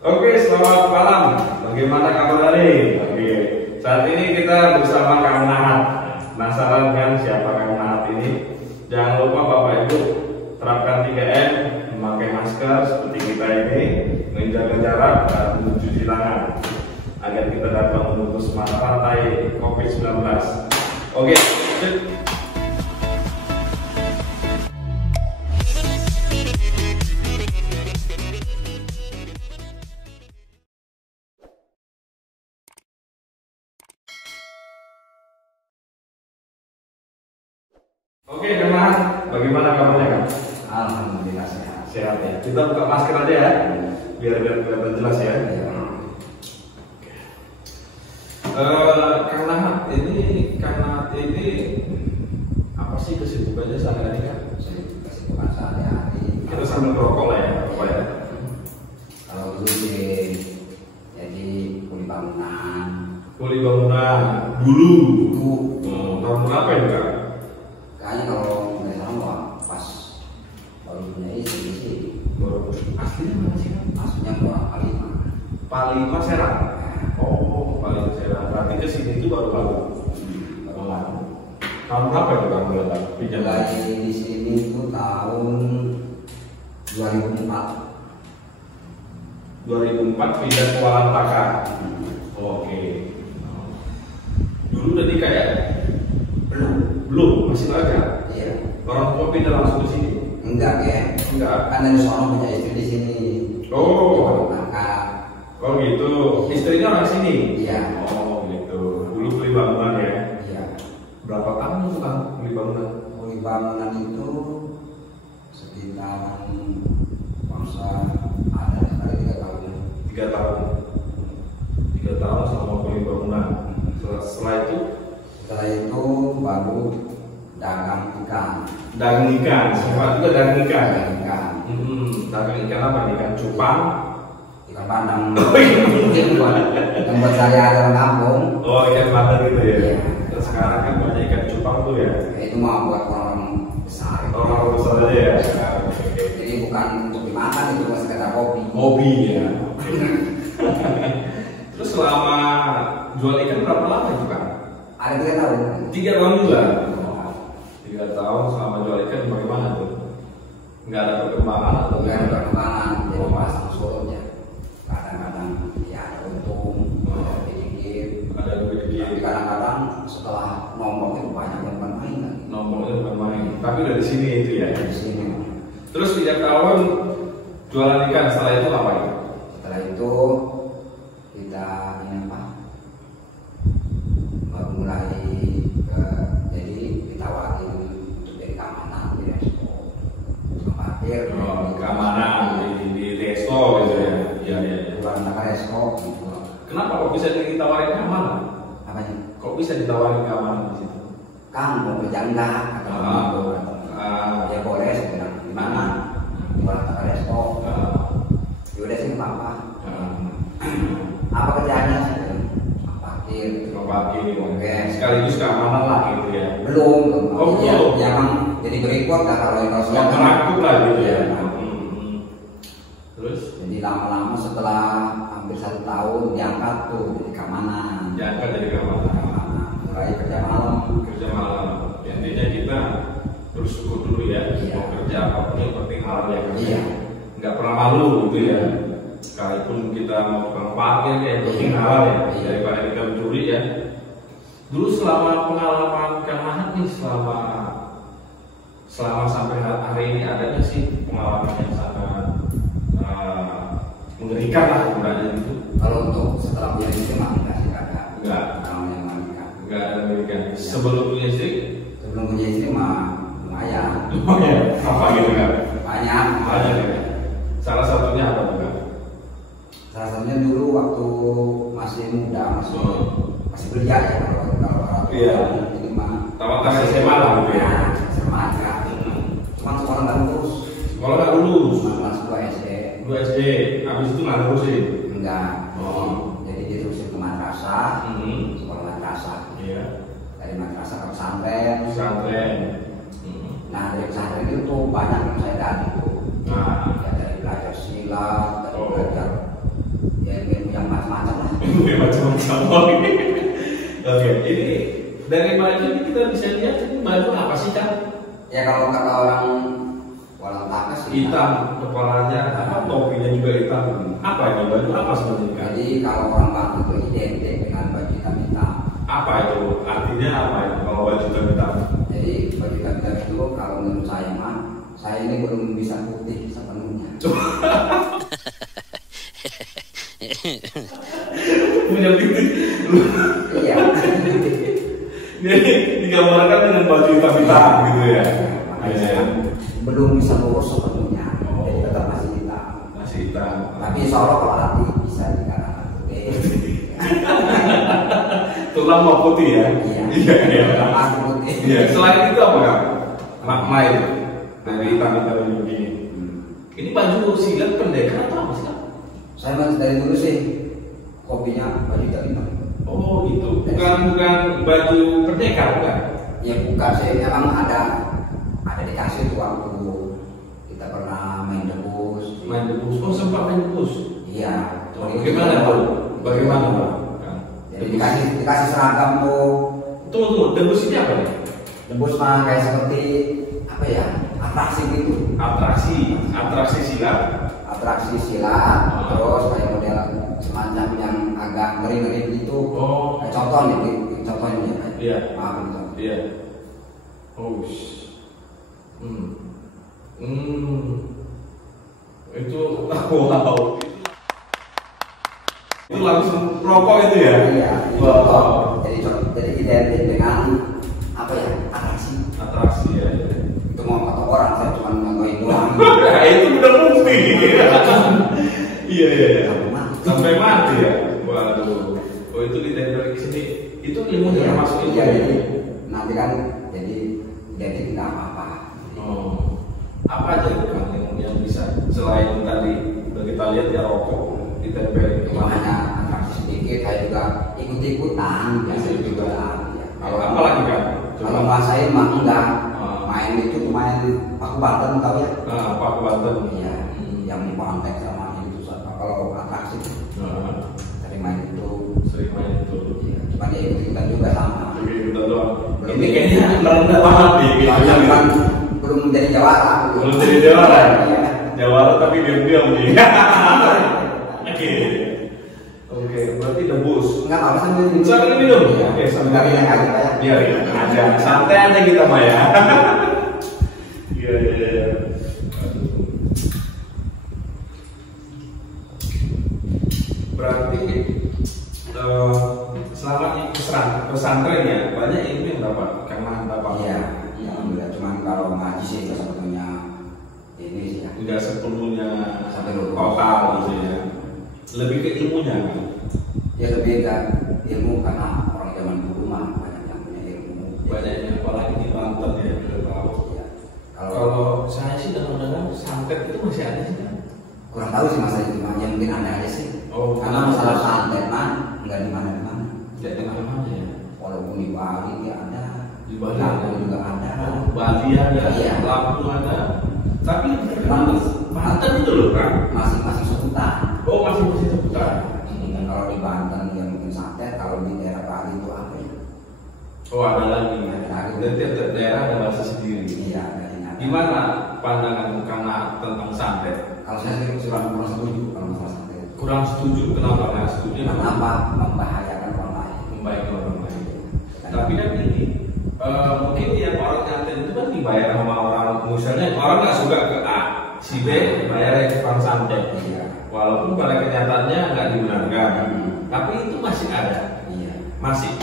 Oke, selamat malam. Bagaimana kabar hari? Oke, saat ini kita bersama Kang Nahat. Penasaran kan siapa Kang Nahat ini? Jangan lupa Bapak Ibu terapkan 3M, memakai masker seperti kita ini, menjaga jarak dan mencuci tangan agar kita dapat memutus mata rantai COVID-19. Oke, lanjut. Oke, teman, bagaimana kabarnya kan? Alhamdulillah sehat. Sehat ya. Kita buka masker aja ya, biar kelihatan jelas ya. Karena ini apa sih kesibukannya sehari-hari kan? Kesibukan sehari-hari. Kita sambil merokok lah ya, merokok ya. Kalau dulu sih jadi kuli bangunan. Kuli bangunan dulu. Tahun berapa ya Kak? Kayaknya kalau nggak salah pas baru punya istri sih. Baru aslinya mana sih Kak? Maksudnya orang Palima. Palima Serang. Oh, Palima Serang. Berarti kesini itu baru-baru. Tahun berapa itu Kak mulai pinjam? Mulai di sini itu tahun 2004. 2004 pindah ke Walantaka. Oke. Dulu tadi kayak belum masih ada. Iya. Orang tua pindah langsung ke sini. Enggak ya. Enggak. Kan dari sono punya istri di sini. Oh. Angkat. Oh gitu. Istrinya orang sini. Iya. Oh gitu. Dulu beli bangunan ya. Iya. Berapa tahun itu Kang beli bangunan? Kuli bangunan itu sekitar masa ada sekali 3 tahun. 3 tahun. 3 tahun sama beli bangunan. Setelah itu baru dagang ikan. dagang ikan. Sempat juga dagang ikan. Dagang ikan. Dagang ikan apa? Ikan cupang. Ikan bandeng. Yang buat sehari-hari orang kampung. Oh, ikan bandeng gitu ya. Iya. Terus sekarang kan banyak ikan cupang tuh ya. Itu mah buat orang besar. Orang besar aja ya. Jadi bukan untuk dimakan, itu cuma sekedar hobi. Hobi ya. Terus selama jual ikan berapa lama itu Kang? Ada 3 tahun. 3 tahun juga. 3 tahun selama jual ikan bagaimana tuh? Nggak ada perkembangan atau Nggak ada perkembangan. Jadi pas surutnya kadang-kadang ya ada untung, ada sedikit. ada duit Tapi dikit. kadang-kadang setelah nombok itu banyak yang bermain kan. Nomornya bukan main. Tapi dari sini itu ya. Di sini. Terus 3 tahun jualan ikan. Setelah itu apa itu? Setelah itu kita ini apa? Baru mulai jadi ditawarin untuk jadi keamanan di resto, parkir, Keamanan di resto gitu ya. Iya iya. bukan resto gitu. Kenapa kok bisa ditawarin keamanan? Apanya? Kok bisa ditawarin keamanan di situ? Kang mau kerja enggak? Kata gitu. Ya boleh, saya bilang di mana? Di Walantaka resto. Yaudah sih nggak apa-apa. Apa kerjaannya sih? Parkir. Parkir. Oke. Sekaligus keamanan lah gitu ya. Belum. Oh, ya, belum. ya emang jadi berikut lah kalau yang Yang menakut lah gitu ya. Iya. Terus Jadi lama-lama setelah hampir 1 tahun diangkat tuh jadi keamanan. diangkat jadi keamanan. Mulai kerja malam. Kerja malam. Intinya kita bersyukur dulu ya. Iya. Mau kerja apapun yang penting halal ya. Iya. Nggak pernah malu gitu ya. Sekalipun kita mau tukang parkir ya, yang penting Iya. halal ya. Iya. Daripada kita mencuri ya. Dulu selama pengalaman Kang Nahat nih, selama sampai hari ini ada nggak sih pengalaman yang sangat mengerikan lah sebenarnya gitu? Kalau untuk setelah punya istri mah enggak sih ada. Enggak. Pengalaman yang mengerikan. Nggak ada mengerikan. Sebelum punya istri? Sebelum punya istri mah lumayan. Oh ya, apa gitu kan? Banyak. Banyak ya. Salah satunya apa tuh Kang? Salah satunya dulu waktu masih muda, masih belia ya kalau Iya. ini mah Tamat SMA lah gitu ya. SMA aja. Cuma sekolah nggak lulus. Kalau nggak lulus, Cuma kelas 2 SD. 2 SD, habis itu nggak lurusin. Enggak. Oh. Jadi diterusin ke madrasah, Hmm. sekolah madrasah. Iya. Dari madrasah ke pesantren. Pesantren. Nah dari pesantren itu tuh banyak yang saya dari tuh. Nah. Ya, dari belajar silat, dari Oh. belajar macam-macam. Oke, ini dari baju ini kita bisa lihat ini baju apa sih Kang? Ya kalau kata orang takas sih. Hitam kepalanya, apa topinya juga hitam. Apa ini baju apa sebenarnya Kang? Jadi kalau orang Batu itu identik dengan baju hitam-hitam. Apa itu? Artinya apa itu kalau baju hitam? Jadi baju hitam itu kalau menurut saya mah, saya ini belum bisa putih sepenuhnya. Punya putih. Iya. Jadi digambarkan dengan baju hitam-hitam gitu ya. Makanya saya belum bisa lurus sepenuhnya. Jadi tetap masih hitam. Masih hitam. Tapi insya Allah kalau hati bisa dikatakan putih. Tulang mau putih ya? Iya. Iya. Tulang putih. Iya. Selain itu apa Kang? Makna itu dari hitam-hitam ini begini. Ini baju silat pendekar atau apa sih Kang? Saya masih dari dulu sih kopinya baju hitam. Oh gitu. Bukan baju pendekar bukan? Ya bukan sih, memang ada dikasih tuh waktu kita pernah main debus. Main debus. Oh sempat main debus. Iya. Bagaimana tuh? Bagaimana Pak? Jadi dikasih seragam tuh. Tunggu, debus ini apa nih? Debus mah kayak seperti apa ya? Atraksi gitu. Atraksi silat. Atraksi silat. Terus kayak model semacam yang agak ngeri-ngeri gitu. Oh. Kayak contohnya Iya. Maaf gitu. Iya. Oh. Itu wow. Itu langsung rokok itu ya? Iya. Wow. Jadi identik dengan apa ya? Atraksi ya. Itu mau kata orang, saya cuma nontonin doang. Nah, itu udah bukti. Iya. Sampai mati ya. Waduh. Oh itu ditempel ke sini. Itu ilmunya masuk itu. Iya, jadi nanti kan jadi tidak apa-apa. Oh. Apa aja itu Kang yang bisa selain tadi kita lihat ya rokok ditempel. Cuma hanya atraksi sedikit, saya juga ikut-ikutan biasa juga. Ya. Kalau apa lagi Kang? Kalau saya mah enggak main itu main Paku Banten tahu ya? Paku Banten. Iya. Yang kontak sama itu kalau atraksi sering main itu. Iya. Cuma ya ikut-ikutan juga sama. Ikut-ikutan doang. Ini kayaknya rendah banget nih. Kan belum menjadi jawara. Belum jadi jawara. Iya. Jawara tapi diam-diam nih. Oke, berarti debus. Enggak apa sambil minum. Sambil minum. Iya. Oke, sambil Enggak minum. minum aja Pak ya. Iya, aja. Santai aja kita mah ya. Iya. Berarti selama ini pesantren ya banyak ilmu yang dapat karena dapat. Iya. Alhamdulillah. Cuman kalau ngaji sih sebetulnya ini sih ya. Tidak sepenuhnya Sampai lulus. total gitu ya. Lebih ke ilmunya. Ya lebih ke ilmu karena orang zaman dulu mah banyak yang punya ilmu. Banyaknya apalagi di Banten ya kita tahu. Ya. Kalau saya sih dengar-dengar santet itu masih ada sih kan? Kurang tahu sih masalah itu mah, yang mungkin ada aja sih. Oh, karena masalah santet mah nggak di mana-mana. Tidak di mana-mana ya. Walaupun di Bali dia ada, Di Bali Lampung juga ada. Bali ada, Iya. Lampung ada. Tapi Memang Banten itu loh kan? masing-masing sebutan. Oh masih seputar. Dan kalau di Banten yang mungkin santet, kalau di daerah Bali itu apa ya? Oh ada lagi. Ada lagi. Dan tiap daerah ada bahasa sendiri. Iya, dari nyata. Gimana pandangan karena tentang santet? Kalau saya sendiri kurang setuju kalau masalah santet. Kurang setuju. Kenapa nggak setuju? Kenapa membahayakan orang lain? Membaikkan orang lain. Tapi kan ini mungkin yang orang nyantet itu kan dibayar sama orang. Misalnya orang nggak suka ke A, si B bayar tukang santet. Iya. Walaupun pada kenyataannya nggak dibenarkan, tapi itu masih ada. Iya. Masih.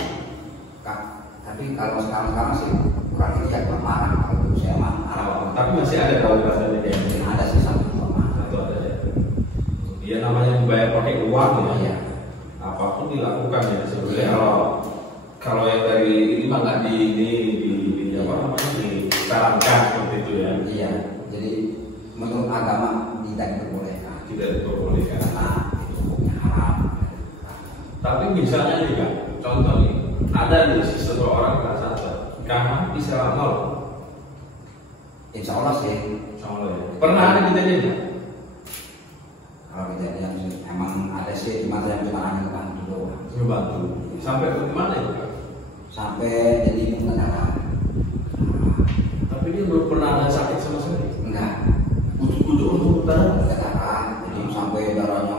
Tapi kalau sekarang sih kurang ini ya kurang marah. Kalau dulu saya marah. Tapi masih ada kalau rasanya kayak Mungkin ada sih satu dua marah. satu ada ya. Dia namanya dibayar pakai uang ya. Iya. Apapun dilakukan ya sebenarnya. Kalau yang dari ini mah nggak di apa namanya disarankan seperti itu ya. Iya. Jadi menurut agama tidak diperbolehkan. Tidak diperbolehkan. Karena itu hukumnya haram. Tapi misalnya nih kan, contoh nih, ada nih seseorang kena santet, karena bisa ramal. Insya Allah sih. Pernah ada kejadian? Kalau kejadian emang ada sih, cuma saya cuma ada bantu. doang. Ngebantu. Sampai ke mana itu Kak? Sampai jadi muntah darah. Tapi dia belum pernah ada sakit sama sekali. Enggak. Kudu untuk muntah. Muntah darah. Jadi sampai darahnya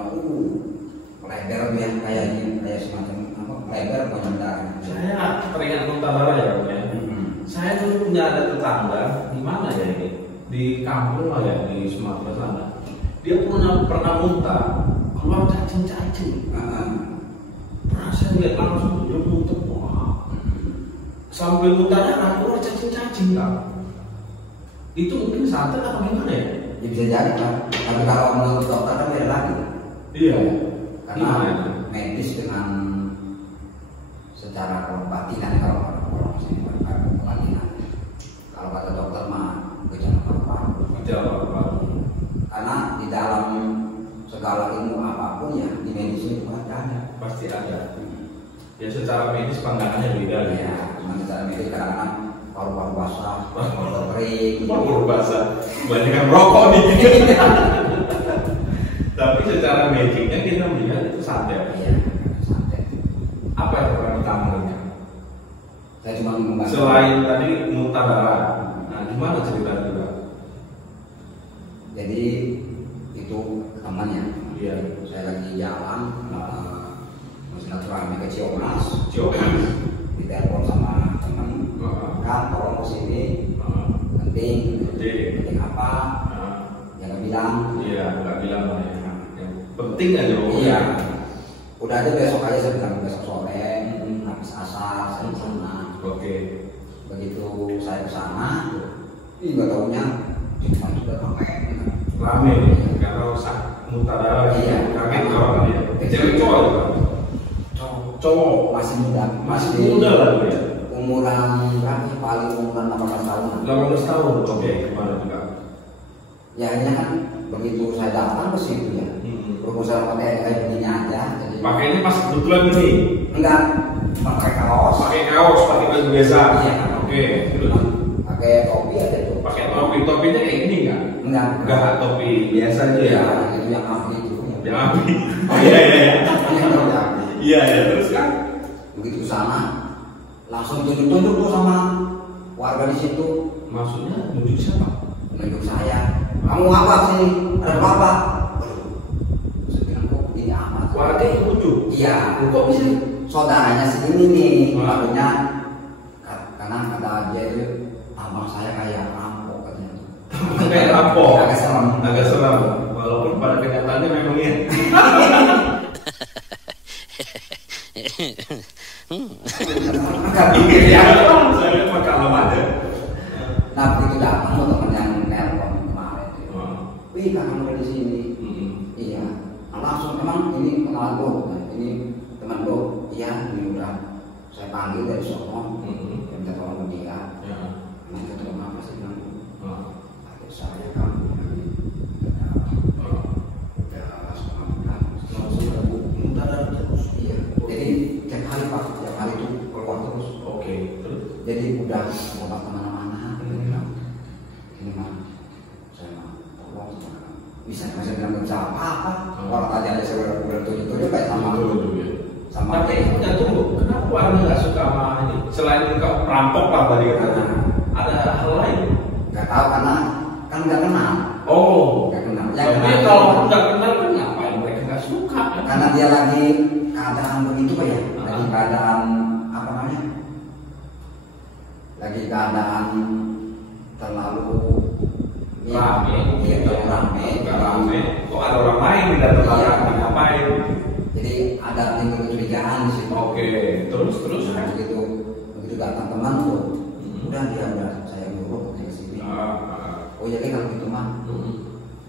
lebar ya kayak semacam apa? Lebar banyak darah. Saya teringat muntah darah ya Kak ya. Saya dulu punya ada tetangga di mana ya ini? Di kampung lah ya di Sumatera sana. Dia pernah muntah keluar cacing-cacing. Pernah saya lihat langsung dia muntah, wah. Sambil muntah darah keluar cacing-cacing Kak. Itu mungkin santet atau gimana ya? Ya bisa jadi kan. Tapi kalau menurut dokter kan beda lagi. Iya. Karena medis dengan secara kebatinan kalau orang sini kebatinan. Kalau kata dokter mah gejala paru-paru. Gejala paru-paru. Karena di dalam segala ilmu apapun ya di medis itu ada. Pasti ada. Ya secara medis pandangannya beda Ya, cuma secara medis kadang-kadang paru-paru basah, paru-paru kering. Paru basah. Banyak yang rokok nih. Tapi secara magicnya kita melihat itu santet. Iya, santet. Apa yang pernah ditangani? Saya cuma membantu. Selain tadi muntah darah, nah gimana cerita juga? Jadi itu temannya. Iya. Saya lagi jalan, silaturahmi ke Ciamis. Ditelepon sama teman, kan tolong kesini, penting apa? Yang nggak bilang. Iya, nggak bilang ya. Yang penting aja. Iya. Udah aja besok aja saya bilang besok sore, habis asar saya ke sana. Oke. Begitu saya ke sana, nggak taunya cuma sudah Rame karena rusak muntah darah. Iya. Kaget orang dia. Cewek cowok. Cowok masih muda, masih muda lah ya. Umuran berapa? Paling umuran 18 tahun. 18 tahun. Oke, gimana juga? Ya ini kan begitu saya datang ke situ ya. Berhubung saya pakai kayak begini aja. Jadi pakainya pas kebetulan ini? Enggak, pakai kaos. Pakai kaos, pakai baju biasa. Iya. Oke. Pakai topi aja tuh. Pakai topi, topinya kayak gini nggak? Enggak, topi biasa aja ya. Itu yang api itu. Yang api. Oh iya. Iya, terus kan? Begitu ke sana, langsung tunjuk-tunjuk tuh sama warga di situ. Maksudnya tunjuk siapa? Tunjuk saya. Kamu apa sih? Ada apa? Saya bilang kok ini amat. Warga yang tunjuk? Iya. Kok bisa? Saudaranya segini nih. Maksudnya karena kata dia itu abang saya kayak rampok katanya. Kayak rampok? Agak seram. Walaupun pada kenyataannya memang iya. Saya makan aja. Nah begitu datang teman yang nelpon kemarin itu, wih kamu di sini, iya, langsung emang ini kenalan lo, ini teman lo, iya ini udah saya panggil dari sono, minta tolong ke dia, minta tolong apa sih bilang, adik saya kan, udah langsung muntah darah terus, iya, jadi tiap hari itu keluar terus, oke, jadi udah mau kemana-mana, ini mah saya mah tolong bisa masih bilang bisa apa orang tadi aja saya udah tunjuk kayak sama tapi ya tunggu, kenapa warga nggak suka sama ini selain kau perampok lah tadi katanya ada hal lain nggak tahu karena kan nggak kenal nggak kenal ya tapi kalau nggak kenal kan ngapain mereka nggak suka kan? Karena dia lagi keadaan begitu Pak ya lagi keadaan apa namanya lagi keadaan terlalu rame, rame. Kok ada orang lain di dalam belakang ngapain? Jadi ada timbul kecurigaan di situ. Oke, terus Nah, begitu datang teman tuh, udah saya nyuruh ke sini. Oh jadi kalau gitu mah,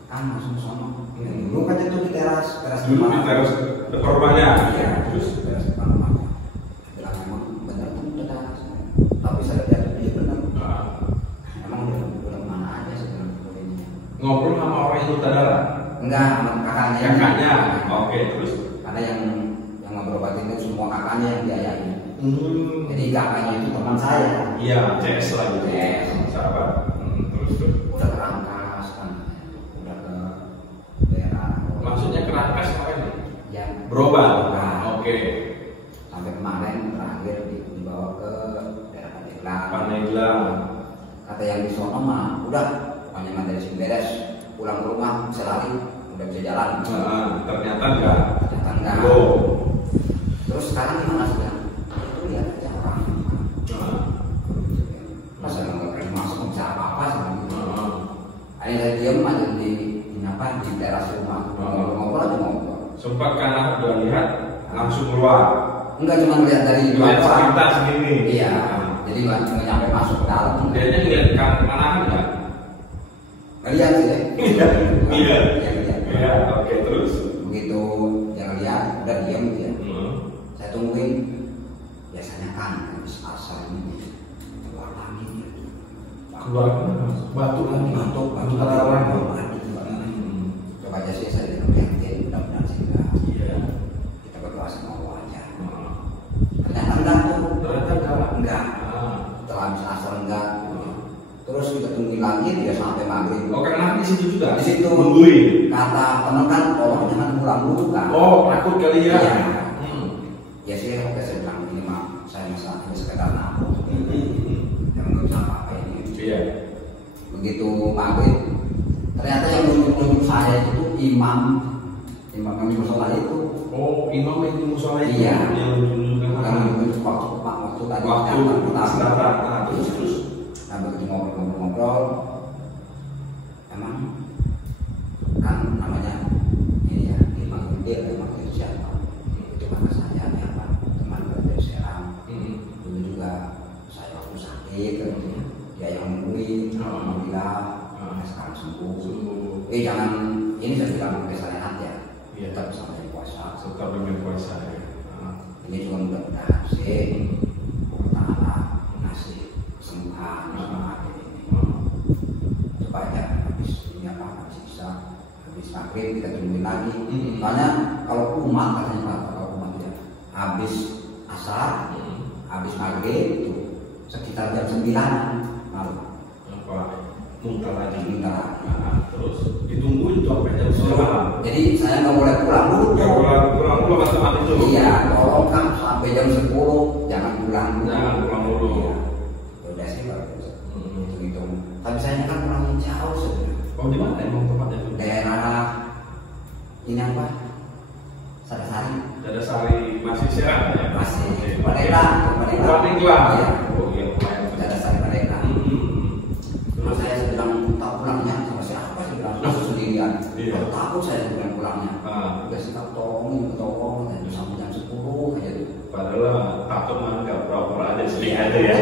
kan langsung sono. Dulu kan itu di teras dulu di teras depan rumahnya. Iya, terus teras depan rumahnya. Bilang memang benar tuh teras. Tapi saya lihat dia benar. Emang udah mana aja sekarang ini. Ngobrol sama orang itu darah? Enggak, sama kakaknya. Oke, terus? Karena yang ngobrol itu semua kakaknya yang biayain. Jadi kakaknya itu teman saya. Iya, CS lagi. CS. Sahabat. Terus. Udah kerangkas kan, udah ke daerah. Maksudnya kerangkas apa ini? Ya. Berobat. Nah, Oke. Oke. Sampai kemarin terakhir dibawa ke daerah Pandeglang. Pandeglang. Kata yang di sono mah udah panjang dari sini beres, pulang ke rumah bisa lari, udah bisa jalan. Ternyata enggak. Ternyata enggak. Terus sekarang gimana sih? Itu lihat aja orang. Masa nggak pernah masuk bisa apa-apa sih? Akhirnya saya diam aja di teras rumah. Ngobrol aja ngobrol. Sempat karena udah lihat langsung keluar. Enggak cuma lihat dari lihat sekitar segini. Iya. Jadi cuma nyampe masuk ke dalam. Dia ngeliat ke mana enggak? Ngeliat sih. Iya. Iya. Oke, terus begitu yang lihat udah diam gitu ya. Saya tungguin. Biasanya kan habis asal ini keluar lagi. Keluar batu lagi. Batu lagi. Coba aja sih saya lihat mudah-mudahan sih enggak. Iya. Kita berdoa sama Allah aja. Ternyata enggak tuh. Ternyata enggak. Setelah habis asal enggak. Terus kita tungguin lagi dia sampai maghrib. Oh, karena di situ juga. Di situ. Nungguin. Kata teman kan, tolong jangan pulang dulu kan. Oh, takut kali ya. Iya. Ya sih, oke saya bilang ini mah saya masa ini sekedar nabung. Yang nggak bisa apa-apa ini. Iya. Begitu maghrib, ternyata yang nunjuk saya itu imam yang musola itu. Oh, imam yang di musola itu. Iya. Yang nunjuk waktu tadi. Waktu istirahat. Terus. Nah begitu ngobrol, emang kan namanya ini ya imam itu siapa? Itu karena saya nih apa teman dari Serang. Dulu juga saya waktu sakit gitu ya. Dia yang nungguin, alhamdulillah, sekarang sembuh. Jangan ini saya bilang pakai syariat ya. Tetap sampai puasa. Tetap dengan puasa ya. Ini juga mudah-mudahan sih Allah ngasih kesembuhan sama ini. Supaya habis ini apa masih bisa habis maghrib kita tungguin lagi. Soalnya kalau umat katanya kalau umat ya habis asar, habis maghrib itu sekitar jam 9 malam. Apa? Muntah lagi. Terus ditungguin tuh sampai jam 9. Jadi saya nggak boleh pulang dulu. Pulang dulu teman itu. Iya, tolong kan sampai jam 10 jangan pulang dulu. Jangan pulang dulu. Iya. Ya udah sih kalau gitu. Tapi saya kan pulang jauh sebenarnya. Oh di mana emang tempatnya itu? Daerah ini apa? Sadasari. Sadasari masih Serang ya? Masih Pandeglang. Iya. Oh iya. Sadasari Pandeglang. Terus saya bilang tak pulangnya sama siapa sih bilang langsung sendirian. Takut saya bilang pulangnya. Udah sikap tolong dan sampai jam 10 aja tuh. Padahal takut mah nggak pura-pura aja sedih aja ya.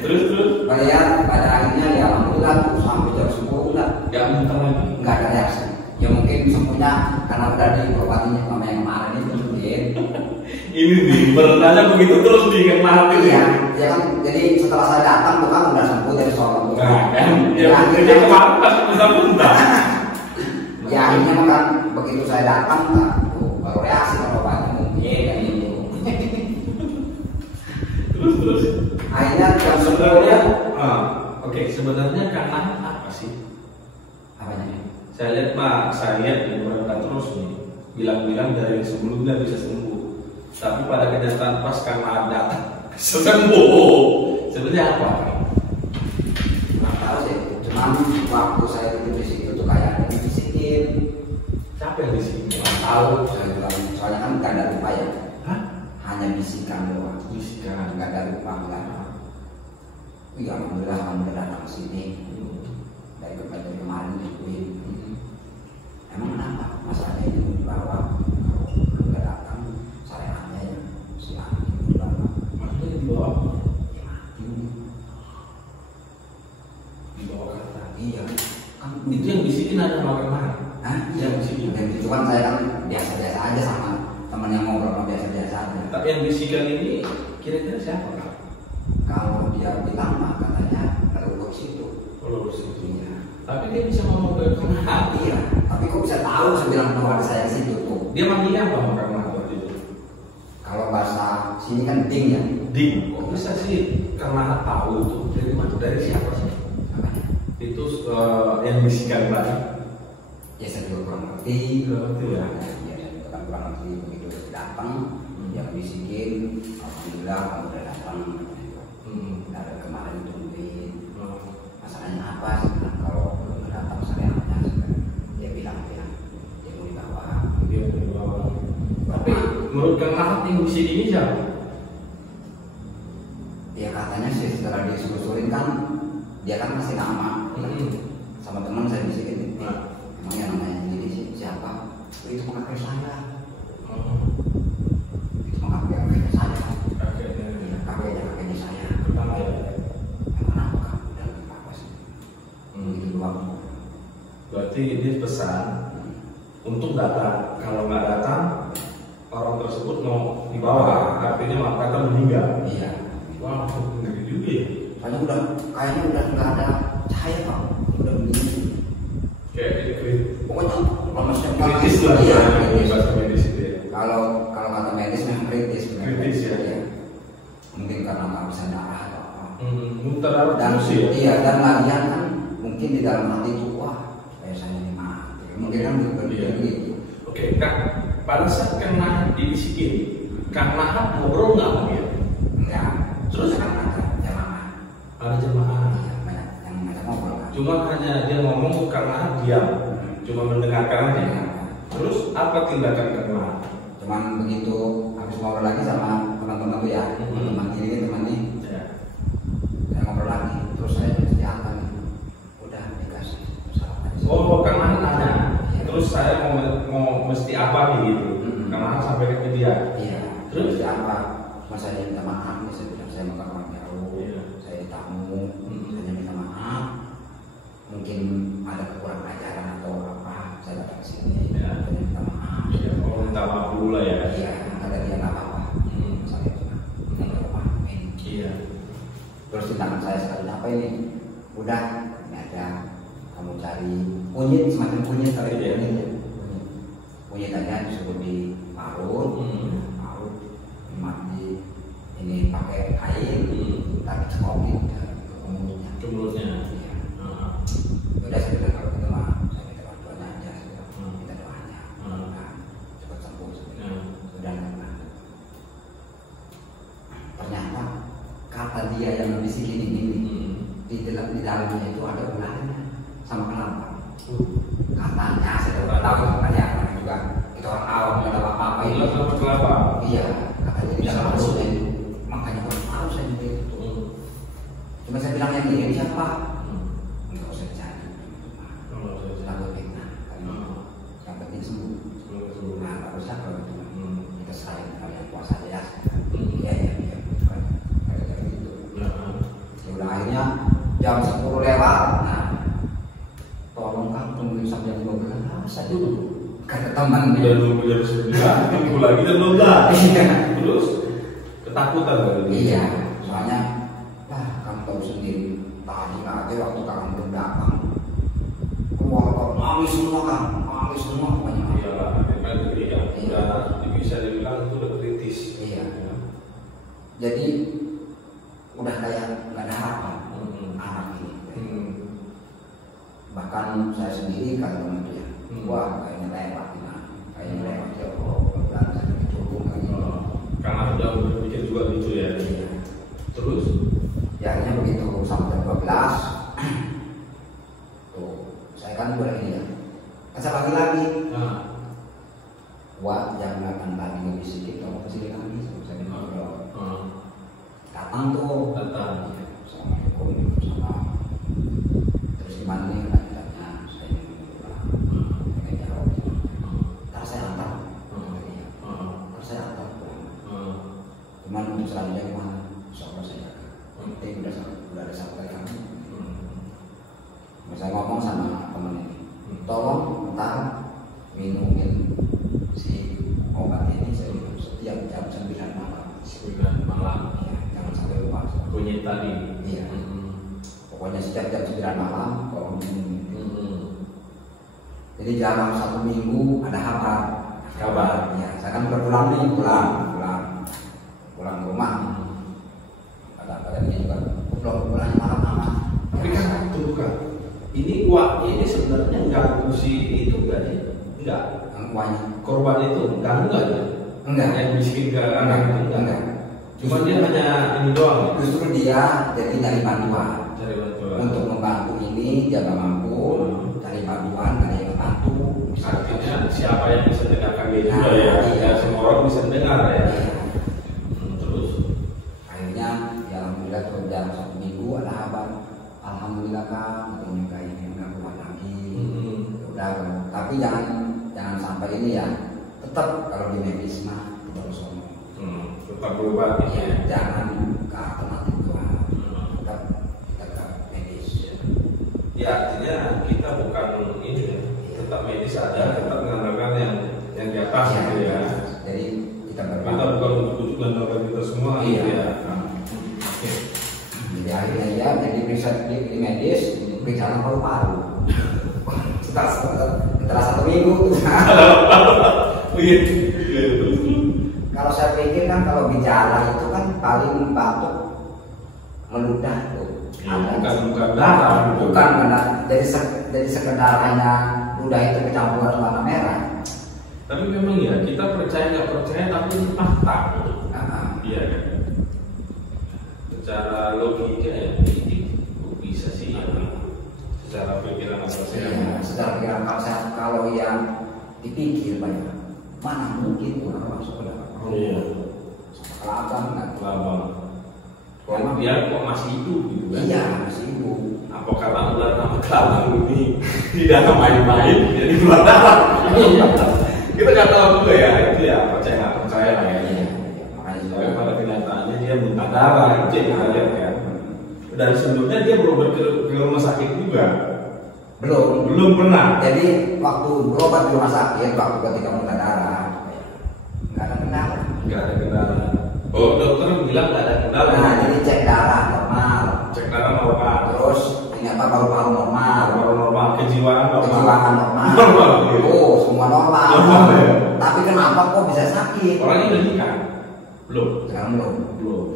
Terus. Pada akhirnya ya alhamdulillah sampai jam 10 nggak muntah lagi. Nggak ada reaksi. Ya mungkin semuanya karena udah diobatinya sama yang kemarin itu mungkin. Ini nih berenangnya begitu terus di hati. Iya, ya kan. Jadi setelah saya datang tuh kan udah sembuh dari sholat. Ya kemarin pas muntah. Ya akhirnya kan begitu saya datang kan baru reaksi sama obatnya mungkin kayak gitu. Terus. Akhirnya jam 10 sebenarnya. Oke, sebenarnya karena apa sih? Apanya? Saya lihat nih berangkat terus nih bilang-bilang dari sebelumnya bisa sembuh, tapi pada kenyataan pas karena ada sembuh. Sebenarnya apa? Nggak tahu sih, cuman waktu saya tidur di situ tuh kayak dibisikin. Siapa yang di sini? Nggak tahu, saya bilang soalnya kan nggak ada lupa ya. Hah? Hanya bisikan doang. Bisikan. Nggak ada lupa nggak. Iya, alhamdulillah kamu udah datang sini. Dari kemarin nungguin. Emang kenapa? Masalahnya ini mau dibawa. Kalau belum datang, syariatnya ya silahkan dibawa. Maksudnya dibawa? Ya mati. Dibawa kata. Iya. Kan Itu yang bisikin ada kemarin. Hah? Yang bisikin. Dan itu kan saya kan biasa-biasa aja sama teman yang ngobrol biasa-biasa aja. Tapi yang bisikan ini kira-kira siapa Kak? Kalau dia bilang mah katanya lurus itu. Lurus itu. Iya. Tapi dia bisa ngomong ke hati. Iya. Tapi kok bisa tahu saya bilang bahwa ada saya di situ tuh. Dia manggilnya apa karena waktu itu? Kalau bahasa sini kan ding ya. Ding. Kok bisa sih karena tahu itu dari mana? Dari siapa sih? Makanya. Itu yang bisikan tadi. Ya saya juga kurang ngerti. Ngerti ya. Iya, bukan kurang lebih begitu datang dia bisikin, alhamdulillah kamu udah datang. Dari kemarin tungguin. Masalahnya apa sih? Kalau belum datang sayangnya dia bilang dia mau dibawa. Tapi menurut Kang Nahar yang di sini siapa? Ya katanya sih setelah disuruh-suruhin kan dia kan masih nama. Sama teman saya bisikin, emangnya namanya jadi siapa? Itu pengakuan saya. Itu pengakuan saya. Kakeknya saya. Emang apa kamu dan apa sih? Itu doang. Berarti ini pesan untuk datang. Kalau nggak datang, orang tersebut mau dibawa, artinya maka meninggal. Iya. Wah, ngeri juga ya. Soalnya kayaknya udah nggak ada cahaya pak, udah begini. Kayak ini kritis. Pokoknya Kritis lah iya, ya, bahasa medis itu ya. Kalau kata medis memang kritis. Kritis ya. Mungkin karena nggak bisa darah atau apa. Muntah darah Dan terus ya. iya, dan lagian kan mungkin di dalam hati itu wah, kayak saya ini mati. Mungkin kan begitu. Oke, Kak, pada saat Kang Nahar dibisikin, Kang Nahar ngobrol nggak sama dia? Enggak. Terus kan ada jamaah. ada jemaah. Iya, banyak yang ngajak ngobrol kan. Cuma hanya dia ngomong, Kang Nahar diam, cuma mendengarkan aja. Terus apa tindakan Kang Nahar? Cuman begitu habis ngobrol lagi sama teman-teman tuh ya, teman ini teman ini, saya ngobrol lagi, terus saya mesti apa nih? Udah dikasih sarapan. Oh, Kang Nahar nanya. Terus saya mau mesti apa nih gitu? Kang Nahar sampai ke dia. Iya. Terus apa? Mas saya minta maaf nih, saya bilang saya mau ke orang jauh, saya ditamu, saya minta maaf. Mungkin ada kekurangan ajaran atau apa, saya datang ke sini, saya minta maaf. Oh, minta maaf dulu lah ya. Iya, ada dia nggak apa-apa. Saya minta maaf. Iya. Terus tindakan saya sekali apa ini? Udah, ini ada kamu cari kunyit, semacam kunyit kali Iya. Kunyit aja disuruh diparut, parut, mati. Ini pakai kain, tapi cekokin ke mulutnya. Iya. Udah saya bilang kalau gitu mah, saya minta bantuan aja, saya minta doanya. Nah, cepat sembuh. Sudah nah. Ternyata kata dia yang bisikin ini di dalamnya itu ada ularnya sama kelapa. Katanya saya tidak tahu katanya juga kita orang awam tidak tahu apa-apa ini. Sama kelapa. Iya, katanya di dalam masuknya makanya harus saya itu. Cuma saya bilang yang ini siapa? Enggak usah dicari. Lalu fitnah. Yang penting sembuh. Nah, nggak usah kalau itu. Kita selain kalau yang puasa aja. Iya. Kayak gitu. Ya udah akhirnya jam 10 lewat. Nah, tolong kan tungguin sampai jam 12 saja dulu. Kata teman Udah nunggu jam 9, tunggu lagi jam 12. Iya. Terus ketakutan kan? Iya, soalnya kamu tahu sendiri tadi aja waktu kamu belum datang keluarga nangis semua pokoknya. Iyalah, kan iya. Udah bisa dibilang itu udah kritis. Iya. Jadi udah kayak nggak ada harapan anak ini. Bahkan saya sendiri kalau teman dia, wah kayaknya lewat ya, pelan saya diturun lagi. Karena udah berpikir juga gitu ya. Iya. Terus? Ya akhirnya begitu sampai jam 12 tuh saya kan udah ini ya kasih lagi wah jangan lagi ngebisikin kalau kesini lagi saya bilang datang tuh Assalamualaikum sama terus gimana nih lanjutannya saya pakai jawab ntar saya antar cuman untuk selanjutnya gimana soalnya saya penting udah ada satu kali kami. Saya ngomong sama temen ini, tolong ntar minumin si obat ini saya minum setiap jam 9 malam. 9 malam. Ya, jangan sampai lupa. Kunyit tadi. Iya. Pokoknya setiap jam 9 malam tolong minum. Jadi dalam 1 minggu ada kabar. Ya, saya kan pulang ke rumah. Kata dia juga pulang malam. Tapi kan tunggu kan, ini ini sebenarnya nggak fungsi itu enggak ya? Enggak uangnya. Korban itu ganggu nggak ya? Enggak. Yang miskin ke anak itu Enggak. Cuma dia hanya ini doang. Justru dia jadi nyari bantuan. Cari bantuan. Untuk membantu ini dia nggak mampu, cari bantuan, nggak ada yang bantu. Artinya siapa yang bisa dengarkan dia juga Nah, ya? iya. Ya semua orang bisa dengar ya. Iya. Terus Akhirnya ya alhamdulillah tuh dalam 1 minggu ada kabar, alhamdulillah Kang, katanya kayak ini nggak kuat lagi. Ya udah, tapi jangan sampai ini ya. Tetap kalau di medis mah tetap sono. tetap berobat gitu ya. Jangan ke alternatif doang. Tetap kita ke medis. Ya artinya kita bukan ini ya, tetap medis ada, tetap mengandalkan yang di atas Iya. gitu ya. Jadi kita Kita berbagi. bukan untuk mengandalkan kita semua Iya. gitu ya. Oke. Jadi akhirnya dia jadi periksa di medis, periksa paru-paru. Setelah 1 minggu. Iya. Kalau saya pikir kan kalau gejala itu kan paling batuk meludah tuh. Bukan darah, Bukan karena jadi sekedar hanya ludah itu kecampuran warna merah. Tapi memang ya kita percaya nggak percaya tapi ini fakta. Iya kan. Secara logika ya ini bisa sih ya. Secara pikiran apa sih? Iya, secara pikiran kalau yang dipikir banyak, mana mungkin orang masuk ke dalam. Iya. Kelabang kan? Kelabang. Kalau dia kok masih hidup gitu kan? Iya, masih ibu. Apa karena ular nama kelabang ini tidak main-main jadi keluar darah? Kita nggak tahu juga ya itu ya percaya nggak percaya lah ya. Iya, makanya Tapi pada kenyataannya dia muntah darah itu yang kita lihat kan. Dan sebelumnya dia berobat ke rumah sakit juga. Belum pernah. Jadi waktu berobat di rumah sakit, waktu ketika muntah darah, nggak ada kendala. Nggak ada kendala. Oh dokter bilang nggak ada kendala. Nah, jadi cek darah normal, Cek darah normal. terus ternyata paru-paru normal, Normal, kejiwaan normal. kejiwaan normal, Normal, iya. oh semua normal. Normal, ya. Tapi kenapa kok bisa sakit? Orangnya udah nikah? Belum. Sekarang belum. Belum.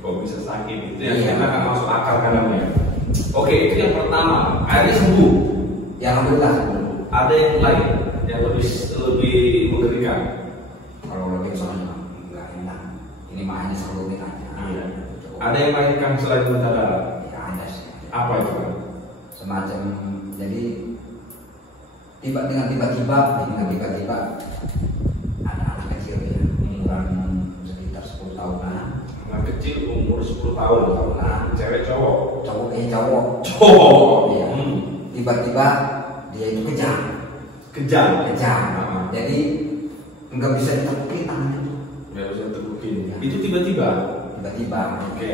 Kok bisa sakit itu yang Iya. kita akan masuk akal kanannya. Oke itu yang pertama. Akhirnya sembuh. Ya alhamdulillah. Ada yang lain yang lebih mengerikan. Kalau lebih soalnya nggak enak. Ini mah hanya serumit aja. Iya. Ada yang lain kan selain muntah darah? Ya ada sih. Apa itu kan? Semacam jadi tiba-tiba ada anak kecil ya, ukuran sekitar 10 tahunan. Anak kecil umur 10 tahun. Cewek cowok. Cowok. Cowok. Iya. Tiba-tiba dia itu kejang. Kejam. Jadi nggak bisa ditemukan tangannya itu. Nggak bisa terukin. Ya. Itu tiba-tiba. Tiba-tiba. Oke.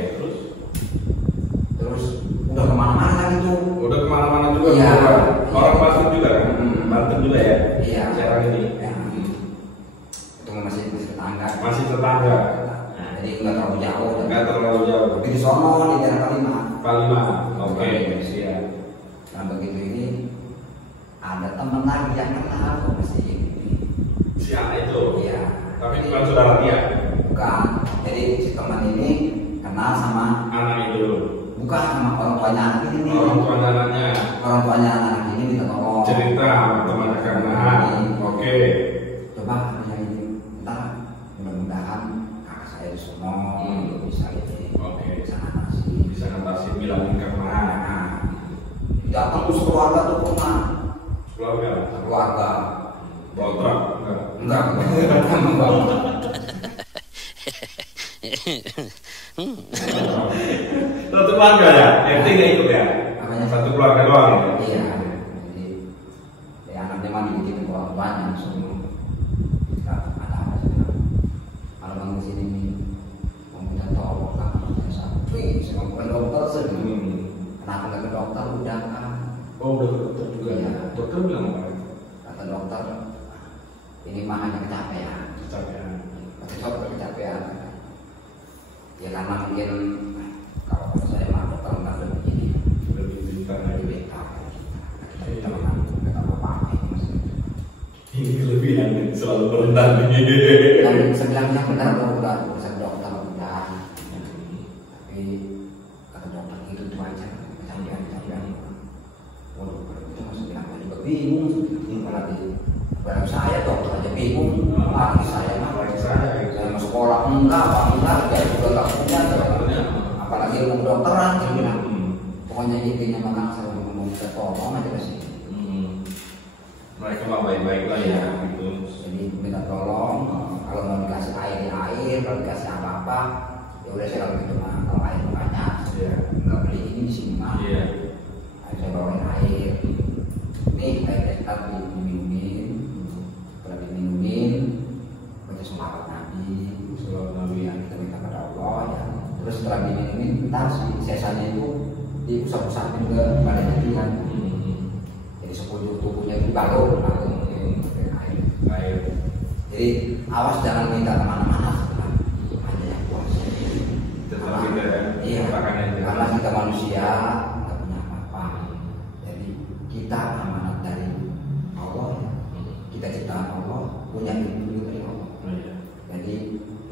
Terus udah kemana-mana gitu. Udah kemana-mana juga. Iya. Orang Banten juga kan? Banten juga ya. Iya. Sekarang ini. Ya. Itu masih tetangga. Masih tetangga. Nah, jadi nggak terlalu jauh. Nggak terlalu jauh. Tapi di sono di daerah Kalimat. Palima. Oke. Siap. Nah begitu ini ada teman lagi yang kenal sama si ini. Si anak itu. Iya. Tapi bukan saudara dia. Bukan. Jadi si teman ini kenal sama Anak itu. bukan sama orang tuanya anak ini. Orang tua anaknya. Orang tuanya anak ini minta tolong. Cerita teman karena. Oke. Coba katanya ini, ntar mudah-mudahan kakak saya di sono bisa ini. Oke. Bisa ngatasi. Bisa ngatasi bilangin karena. Nah, datang tuh sekeluarga tuh ke rumah. Keluarga. Keluarga. Bawa truk. Enggak. Enggak. Satu keluarga ya. RT nggak ikut ya. Apanya? Satu keluarga doang. Iya, jadi ya anaknya mah dibikin orang tuanya semua. Ada apa sih? Kalau bangun sini nih, mau minta tolong kan anaknya sampai saya mau ke dokter sih. Kenapa nggak ke dokter udah kan? Oh udah ke dokter juga ya. Iya. Dokter bilang apa? Kata dokter, ini mah hanya kecapean. Kecapean. Kata dokter kecapean. Ya karena mungkin kalau saya mah dokter nggak lebih begini, Lebih pintar lagi. lebih tahu. Kita mah nggak tahu apa-apa ini maksudnya. Ini kelebihan nih, selalu berendah nih. Dan sebilangnya benar kalau udah urusan dokter udah, tapi kata dokter itu tuh aja kecapean. Waduh, itu masuk bilang juga bingung. Apalagi saya tuh Apalagi saya mah, saya mau sekolah enggak, dia juga nggak punya. Apalagi ilmu kedokteran, saya bilang. Pokoknya intinya makan saya mau minta tolong aja sih. Mereka mah baik-baik lah ya, gitu. Jadi minta tolong, kalau mau dikasih air ya air, kalau dikasih apa-apa, ya udah saya kalau gitu mah, kalau air banyak, nggak beli ini di sini mah. Saya bawain air. Nih air tadi diminumin, setelah diminumin, baca sholawat Nabi yang kita minta pada Allah ya. Terus setelah diminumin, ntar si sesanya itu diusap-usapin juga badannya dia kan. Jadi sekujur tubuhnya itu dibalut air. Jadi awas jangan minta kemana-mana, hanya yang puas. Iya, karena kita manusia nggak punya apa-apa. Jadi kita amanat dari Allah ya. Kita ciptaan Allah, punya ilmu dari Allah. Jadi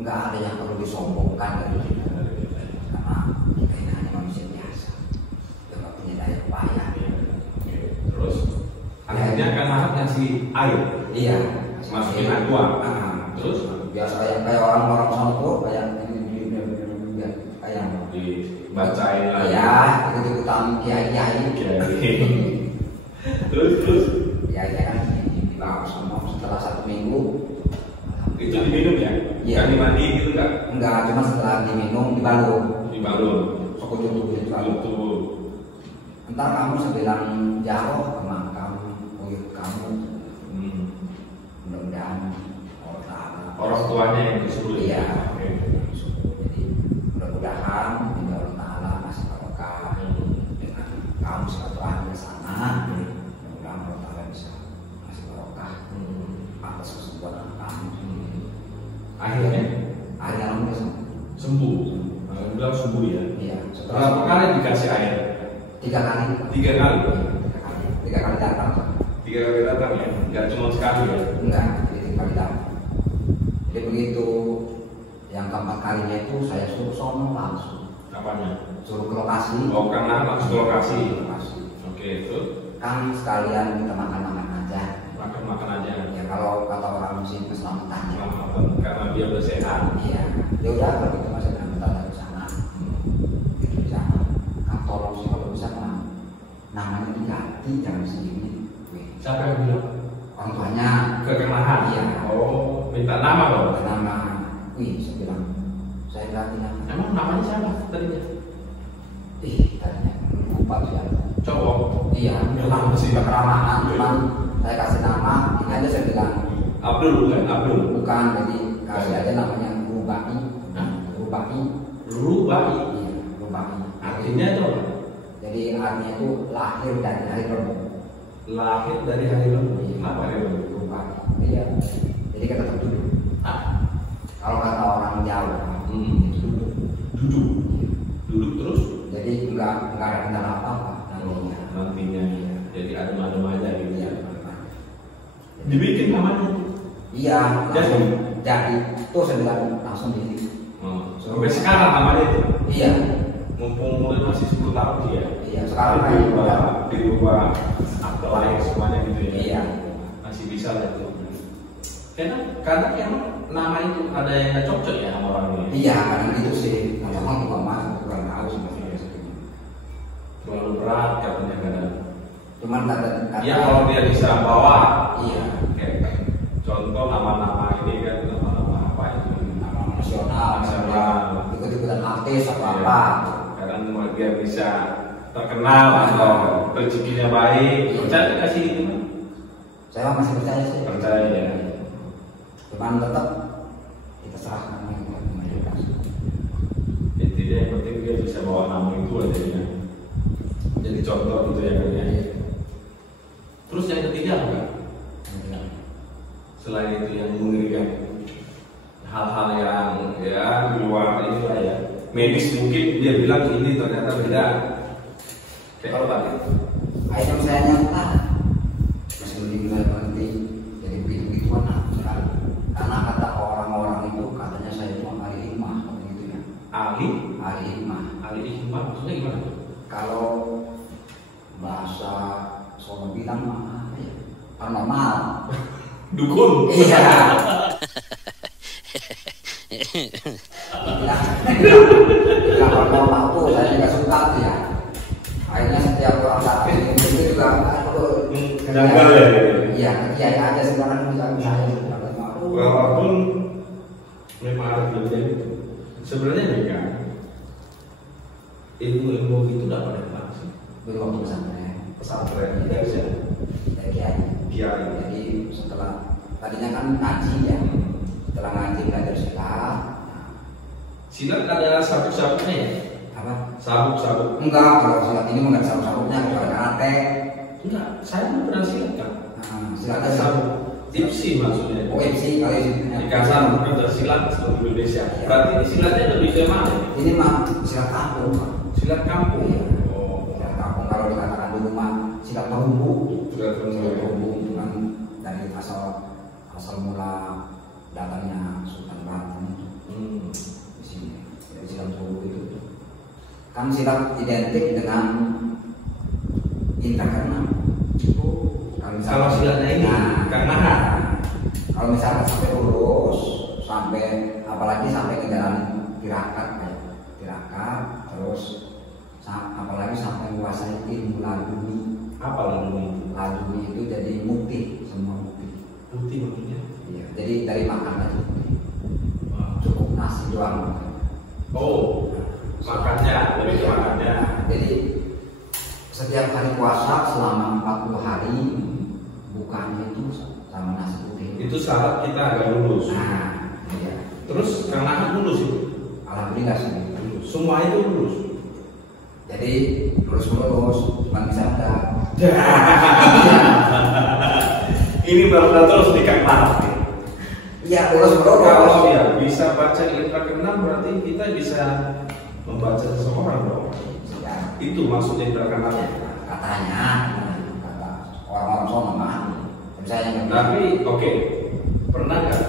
nggak ada yang perlu disombongkan dari kita. Karena kita ini hanya manusia biasa, yang nggak punya daya upaya. Terus akhirnya kan anak ngasih air. Iya. Masukin aqua. Terus biasa kayak orang-orang sana tuh kayak dibacain lah. Ya, ikut-ikutan kiai-kiai. Terus Ya kan dibawa semua setelah 1 minggu. Itu diminum ya? Iya. Kan dimandi gitu enggak? Enggak, cuma setelah diminum dibalut. Sekujur tubuh. Entar kamu sebilang jauh ke makam buyut kamu. Mudah-mudahan orang tuanya yang disuruh. Iya. Jadi mudah-mudahan Allah Taala masih barokah dengan kamu silaturahmi ke sana. Mudah-mudahan Allah Taala bisa masih barokah atas kesembuhan kamu. Akhirnya kamu sembuh. Bilang sembuh ya. Iya. Berapa kali dikasih air? 3 kali. 3 kali. 3 kali datang. 3 kali datang ya. Enggak cuma sekali ya. Enggak, jadi 3 kali datang. Jadi begitu yang keempat kalinya itu saya suruh sono langsung. Apanya? Suruh ke lokasi. Oh, karena langsung ke lokasi. Oke, itu Kan sekalian kita makan-makan aja. Makan aja. Ya kalau kata orang muslim keselamatan. Karena dia udah sehat. Iya. Ya udah kalau gitu masih berangkat ke sana. Itu di sana. Kan tolong sih kalau bisa mah namanya diganti jangan segini. Siapa yang bilang? Orang tuanya Kekenahan. Iya. Oh, minta nama dong. nama. Saya bilang saya ganti nama. Emang namanya siapa tadinya? Tadinya lupa ya. Cowok. Iya, memang masih keramahan, cuman saya kasih nama, ini aja saya bilang Abdul bukan? Abdul. bukan, jadi kasih aja namanya Rubai. Rubai. Iya, Rubai. Artinya itu apa? Jadi artinya itu lahir dari hari Rabu. Lahir dari hari Rabu. Apa hari Rabu? Rubai. Iya. Jadi kita tetap duduk. Kalau kata orang Jawa, duduk terus. Jadi enggak ada kendala apa-apa nantinya. Jadi adem-adem aja gitu. Iya. Dibikin namanya. Iya. Jadi tuh saya bilang langsung di sini. Sampai sekarang namanya itu. Iya. Mumpung murid masih 10 tahun ya. Iya. Sekarang dirubah akte lahir semuanya gitu ya. Iya. Masih bisa lah itu. Karena yang nama itu ada yang nggak cocok ya sama orang ini. Iya, karena gitu sih. Orang juga mah kurang tahu sebenarnya. Terlalu berat katanya kadang. Cuman kata ya kalau dia bisa bawa. Iya. Kayak contoh nama-nama ini kan nama-nama apa itu? Nama nasional. Ikut-ikutan artis atau Iya. apa. Kadang dia bisa terkenal atau rezekinya baik. Percaya nggak sih itu? Saya masih percaya sih. Percaya ya. Cuman tetap kita serahkan kepada mayoritas. Jadi yang penting dia bisa bawa nama itu aja ya. Jadi contoh gitu ya kan ya. Terus yang ketiga apa? Selain itu yang mengerikan, hal-hal yang ya di luar ini lah ya. Medis mungkin dia bilang ini ternyata beda. Kayak apa tadi? Item saya nyata masih meninggal berhenti. Jadi begitu-begituan sekali. Karena kata orang-orang itu katanya saya cuma ahli hikmah gitu ya. Ahli hikmah. Ahli hikmah maksudnya gimana? Kalau bahasa Solo bilang mah paranormal. Dukun. Iya. Bilang normal tuh saya nggak suka tuh ya. Akhirnya setiap orang datang itu juga aku janggal ya. Iya, kiai aja sekarang bisa saya. Walaupun memang ada kelebihan itu. Sebenarnya nih kan, ilmu itu tidak pada kemana sih? Belum waktu pesantren tidak bisa. Kiai. Jadi setelah tadinya kan ngaji ya, setelah ngaji belajar silat. Silat ada sabuk-sabuknya ya? Apa? Sabuk-sabuk. Enggak, kalau silat ini enggak ada sabuk-sabuknya, kalau karate. Enggak, saya belum pernah silat kan. Silat ada sabuk. Ipsi maksudnya. Oh ipsi, kalau di kasar bukan silat seperti Indonesia. Berarti ini silatnya lebih ke mana? Ini mah silat kampung. Silat kampung. Iya. Oh. Silat kampung kalau dikatakan dulu mah silat terumbu. Silat terumbu kan dari asal mula datangnya Sultan Batam. Di sini. Dari silat terumbu itu. Kan silat identik dengan indra keenam. Kalau silatnya ini karena kalau misalkan sampai lurus, sampai apalagi sampai ke jalan tirakat, terus apalagi sampai menguasai ilmu laduni. Apa laduni? Laduni itu jadi mukti, semua mukti. Mukti maksudnya? Iya, jadi dari makan aja. Cukup nasi doang. Oh, makannya, lebih ke makannya. Jadi setiap hari puasa selama 40 hari bukannya itu sama nasi putih. Itu syarat kita agak lulus. Nah, iya. Terus karena lulus itu? Alhamdulillah sih. Semua itu lulus. Jadi lulus cuma bisa enggak. Ini baru terus nikah maaf nih. Iya, lulus. Kalau ya bisa baca indra keenam berarti kita bisa membaca seseorang dong. Ya. Itu maksudnya indra keenam. Katanya kata orang-orang sono mah. Saya tapi oke. Pernah nggak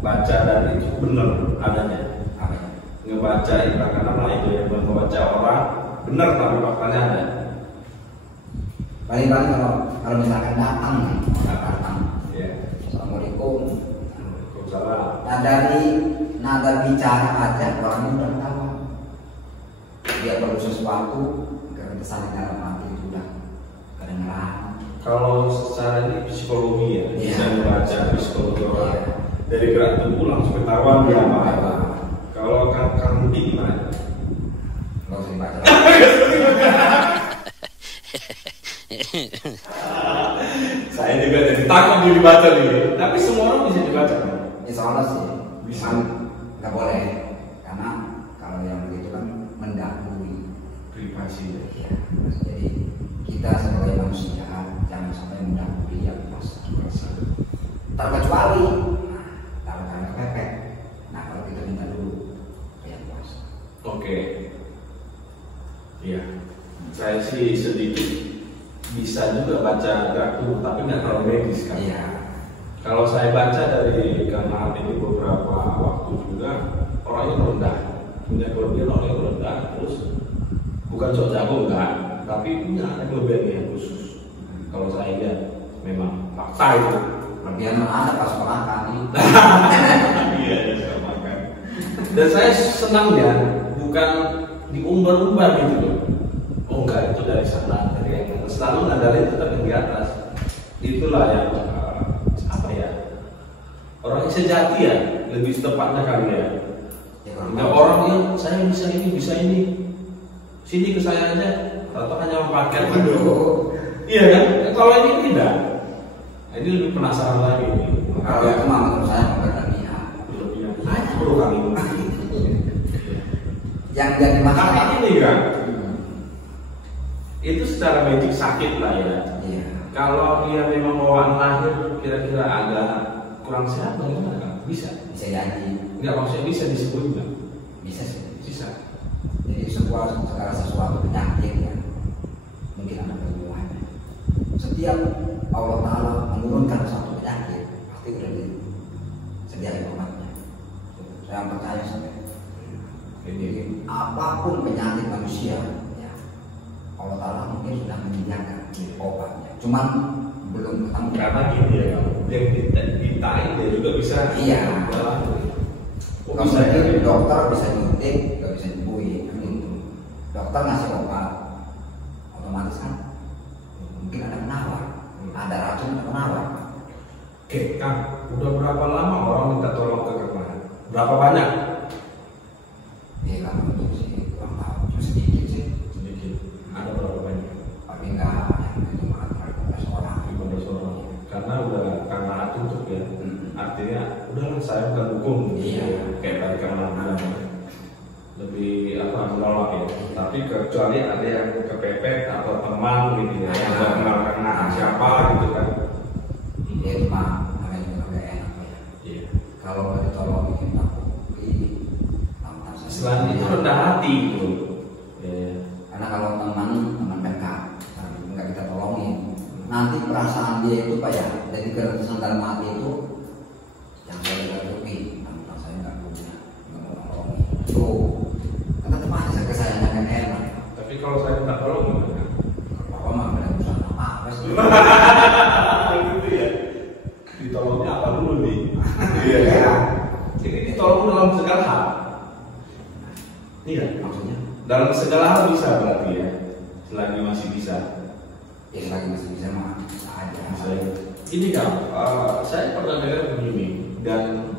baca dan itu benar adanya? Apa ya? Ngebaca indra keenam lah itu yang membaca orang benar tapi faktanya ada. Paling-paling kalau misalkan datang nih, Ya. Assalamualaikum. Waalaikumsalam. Nah dari nada bicara aja orangnya udah tahu. Dia perlu sesuatu, keresahan dalam hati itu udah kedengeran. Kalau secara ini psikologi ya, bisa membaca psikologi orang. Dari gerak tubuh langsung ketahuan dia apa. Kalau kamu di gimana? Nggak usah dibaca. Saya juga jadi takut dibaca nih. Tapi semua orang bisa dibaca kan? Insya Allah sih. Bisa. Nggak boleh, karena kalau yang begitu kan mendahului Privasi ya. Jadi kita sebagai manusia jangan sampai mendahului yang puasa. Terkecuali karena pepek. Nah kalau kita minta dulu yang puasa. Oke. Iya. Saya sih sedikit bisa juga baca gerak tubuh, tapi nggak terlalu medis kan. Iya. Kalau saya baca dari karena ini beberapa waktu juga orangnya rendah, punya kelebihan orangnya rendah, terus bukan sok jago enggak, tapi punya ada kelebihan yang khusus. Kalau saya lihat memang fakta itu. Kelebihan ada pas makan. Iya, saya makan. Dan saya senang ya, bukan diumbar-umbar gitu loh. Oh enggak, itu dari sana, dari yang selalu nadarin tetap yang di atas. Itulah yang apa ya? Orang yang sejati ya, lebih tepatnya kali ya. Nah, orang yang saya bisa ini, sini ke saya aja, atau hanya memakai gitu. Iya kan? Kalau ini tidak. Ini lebih penasaran lagi nih. Kalau itu mah menurut saya berlebihan. Hanya perlu kali. Yang jadi masalah Tapi ini kan, itu secara medis sakit lah ya. Iya. Kalau dia memang bawaan lahir kira-kira agak kurang sehat bagaimana kan? Bisa. Bisa jadi. Enggak maksudnya bisa disebut nggak? Bisa sih. Bisa. Jadi segala sesuatu penyakit ya mungkin ada penyembuhannya. Setiap Allah Taala menurunkan satu penyakit pasti udah disediakan obatnya. Saya percaya sampai. Jadi apapun penyakit manusia, ya, Allah Taala mungkin sudah menyediakan obatnya. Cuman belum ketemu. Karena gini ya, yang ditain dia juga bisa. Iya. Oh Bisa jadi dokter bisa nyuntik, nggak bisa nyembuhin. Dokter ngasih obat, otomatis kan mungkin ada penawar, ada racun, ada penawar. Oke, Kang, udah berapa lama orang minta tolong ke Kang Mahat? Berapa banyak? Ya kalau itu sih kurang tahu, cuma sedikit sih. Sedikit. Ada berapa banyak? Paling nggak yang cuma 15 orang. 15 orang. Karena udah Kang Mahat tutup ya. Artinya udahlah saya bukan hukum. Iya. Kayak tadi Kang Mahat bilang. Lebih apa menolak ya. Tapi kecuali ada yang kepepet atau teman gitu ya. Yang nggak kenal Kang Mahat siapa gitu kan. Ya cuma namanya juga nggak enak ya. Iya. Kalau nggak ditolongin aku ini lama saya. Selain itu rendah hati gitu. Karena kalau teman dekat, nggak kita tolongin, nanti perasaan dia itu pak ya, jadi keresahan dalam hati itu yang saya tidak tutupi, tentang saya nggak punya, nggak mau tolongin. Itu kan tetap aja kesayangan yang enak. Tapi kalau saya minta tolong gimana? Bapak mah ada urusan apa sih? Gitu ya. Ditolongnya apa dulu nih? Iya. Ini ditolong dalam segala hal. Iya. Maksudnya? Dalam segala hal bisa berarti ya. Selagi masih bisa. Ya selagi masih bisa mah bisa aja. Bisa ya. Ini kan, saya pernah dengar begini dan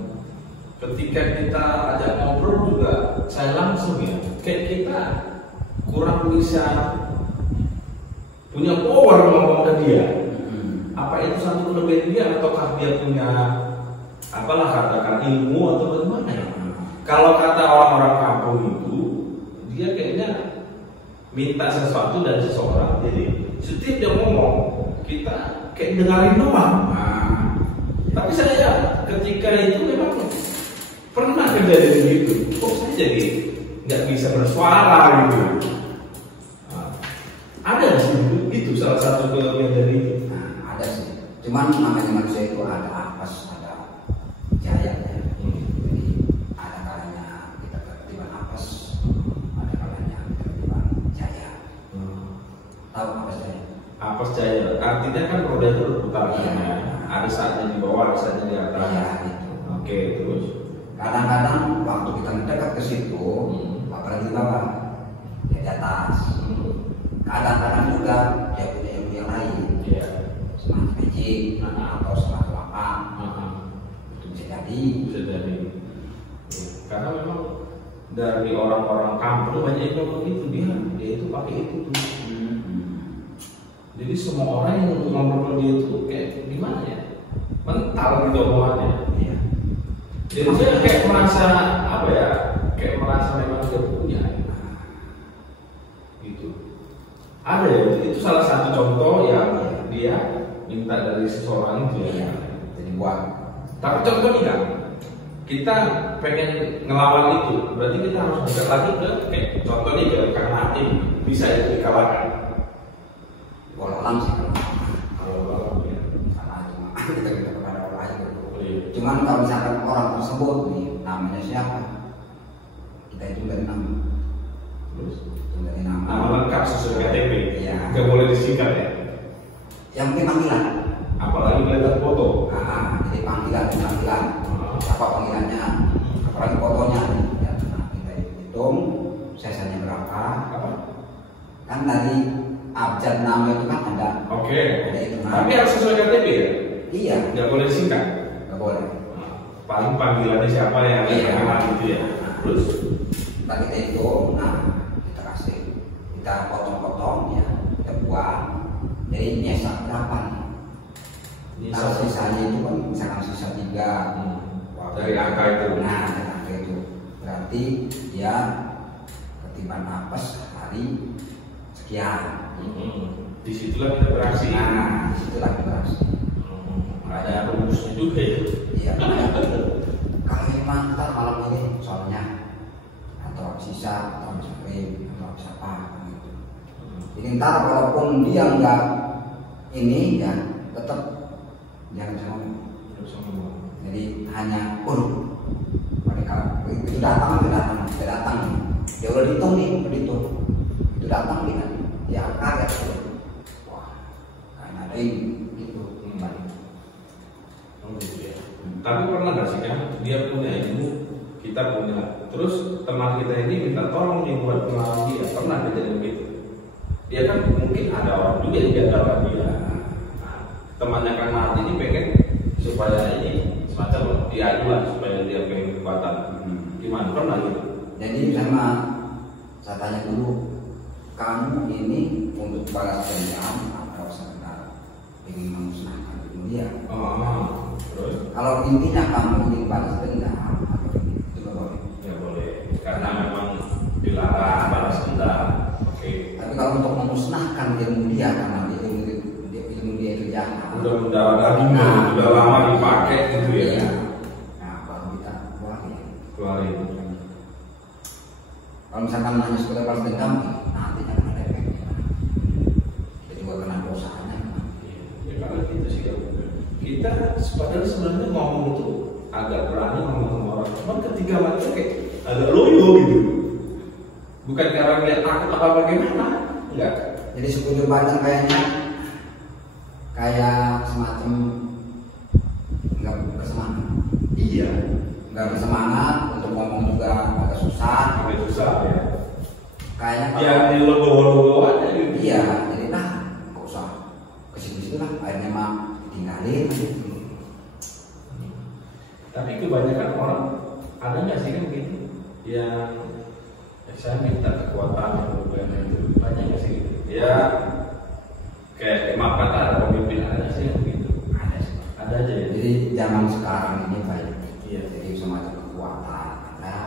ketika kita ajak ngobrol juga saya langsung ya, kayak kita kurang bisa punya power ngomong ke dia. Apa itu satu kelebihan dia ataukah dia punya apalah katakan ilmu atau bagaimana ya? Kalau kata orang-orang kampung itu dia kayaknya minta sesuatu dari seseorang, jadi setiap dia ngomong kita kayak dengerin doang. Tapi saya ketika itu memang pernah kejadian gitu, kok saya jadi nggak bisa bersuara gitu. Ada sih itu salah satu kelebihan dari itu. Ada sih. Cuman namanya manusia itu ada apes, ada jayanya. Jadi ada kalanya kita ketiban apes, ada kalanya kita ketiban jaya. Tahu apes jaya? Apes jaya, artinya kan roda itu berputar. Iya. Ada saatnya di bawah, ada saatnya di atas. Iya, gitu. Oke, terus. Kadang-kadang waktu kita mendekat ke situ, apalagi di bawah, ya di atas. Kadang-kadang juga dia punya ilmu yang lain. Iya. Semacam magic atau semacam apa. Itu bisa jadi. Bisa jadi. Ya, karena memang dari orang-orang kampung banyak yang ngomong gitu dia itu pakai itu tuh. Jadi semua orang yang ngomong dia itu kayak gimana ya? Mental gitu omongannya. Iya. Jadi saya kayak merasa apa ya? Kayak merasa memang dia punya. Gitu. Ada ya, itu salah satu contoh yang dia minta dari seseorang itu ya. Jadi buat. Tapi contoh nih kan, kita pengen ngelawan itu, berarti kita harus dekat lagi ke kayak contohnya ke Kang Mahat ini bisa itu dikalahkan. Walau alam sih Kalau lawan ya. karena cuma kita minta kepada orang lain gitu. Iya. Cuman kalau misalkan orang tersebut nih namanya siapa, kita itu dari nama. Terus Dari nama. nama lengkap sesuai KTP. Iya. Gak boleh disingkat ya. Yang penting panggilan. Apalagi kelihatan foto. Jadi panggilan. Apa panggilannya? Apalagi fotonya. Ya, nah, kita hitung sesanya berapa. Apa? Kan dari abjad nama itu kan ada. Oke. Ada itu. Tapi harus sesuai KTP ya. Iya. Gak boleh disingkat. Gak boleh. Paling panggilannya siapa yang kenal gitu ya. Terus Kita hitung. Nah, kita kasih. Kita potong-potong ya. Kita buang. Jadi nyesat berapa nih? Kalau sisanya itu kan misalkan sisa 3 dari angka itu. Nah, dari angka itu berarti dia ketiban apes hari sekian. Disitulah kita beraksi. Nah, disitulah kita beraksi. Ada rumusnya juga ya. Iya. Kalau memang ntar malam ini soalnya atau sisa atau bisa krim atau bisa apa gitu. Jadi ntar walaupun dia enggak ini ya tetap jangan bisa ngomong. Jadi hanya mereka itu datang. Ya udah dihitung nih, itu datang nih kan. Ya angka ya. Wah, karena ada ini gitu. Oh gitu ya. Tapi pernah nggak sih kan dia punya ilmu, kita kita punya, terus teman kita ini minta tolong nih buat pengenalan dia, pernah kejadian begitu. Dia kan mungkin ada orang juga yang diantarkan dia. Nah, temannya Kang Mahat ini pengen supaya ini semacam diajuan supaya dia pengen kekuatan. Gimana, pernah gitu? Jadi sama saya tanya dulu, kamu ini untuk balas dendam atau sekedar ingin memusnahkan dia? Terus? Kalau intinya kamu ingin balas dendam, itu boleh. Ya boleh, karena memang dilarang balas dendam. Oke. Tapi kalau untuk memusnahkan ilmu dia, karena ilmu dia itu jahat. Udah mendarah dagingnya, udah lama dipakai gitu ya. Iya. Nah, baru kita keluarin. Kalau misalkan hanya sekedar balas dendam, nanti jangan ada efeknya. Kita juga kena dosanya. Ya karena gitu sih kan. Kita padahal sebenarnya ngomong itu agak berani ngomong sama orang, cuman ketika mereka kayak agak loyo gitu. Bukan karena lihat takut apa bagaimana, enggak. Jadi sekujur badan kayaknya kayak semacam nggak bersemangat. Iya. Nggak bersemangat untuk ngomong juga agak susah. Agak susah ya. Kayaknya Ya di logo aja gitu. Iya, jadi nggak usah ke situ lah. Akhirnya mah tinggalin. Tapi kebanyakan orang ada nggak sih kan begitu? Yang saya minta kekuatan yang berbeda itu banyak nggak sih? Ya kayak maaf kata ada pemimpin ada sih yang begitu. Ada aja ya. Jadi zaman sekarang ini baik. Iya. Jadi semacam kekuatan ada,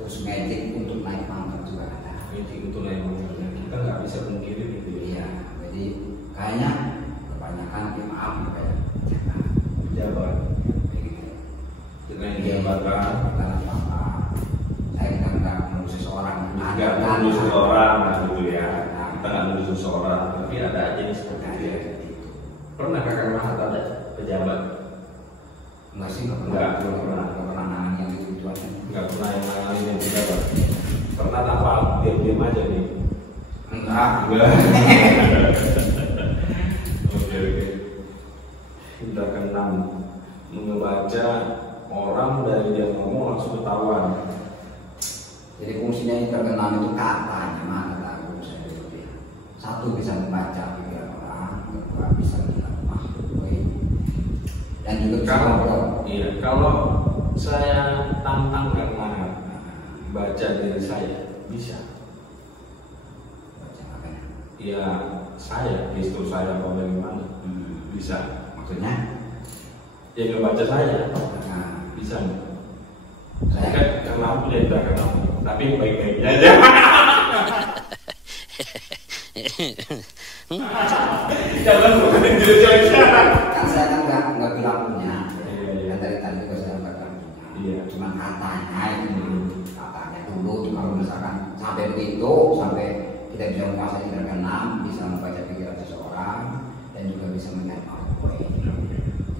terus magic untuk naik pangkat juga ada. Magic untuk naik pangkat kita nggak bisa mungkiri gitu ya. Iya. Jadi kayaknya kebanyakan maaf kayak Jabat. Dengan jabatan. Karena apa? Saya nggak menulis seseorang. Nggak menulis seseorang gitu ya. Kita nggak menulis seseorang, tapi ada aja nih seperti itu ya. Pernah Kakak Mahat ada pejabat? Enggak sih, nggak pernah nangani yang gitu aja. Nggak pernah yang nangani yang pejabat. Pernah apa? Diam-diam aja nih. Enggak. Oke. Kita keenam membaca orang dari dia ngomong langsung ketahuan. Jadi fungsinya yang terkenal itu katanya mana tahu saya itu. Satu bisa membaca pikiran orang, kedua bisa melihat makhluk dan juga bisa ngobrol. Iya, kalau saya tantang Kang Mahat baca diri saya bisa. Baca apa ya? Ya saya, gestur saya apa bagaimana bisa. Maksudnya? Ya ngebaca saya Nah, bisa. saya Kan Kang Mahat punya belakang, tapi baik-baiknya aja. Jangan bukan jelek-jeleknya. kan saya kan nggak bilang punya. Iya. Kan dari tadi juga saya nggak bilang punya. Iya. Cuma katanya itu, katanya dulu tuh kalau misalkan sampai begitu, sampai kita bisa menguasai indera keenam, bisa membaca pikiran seseorang dan juga bisa melihat makhluk.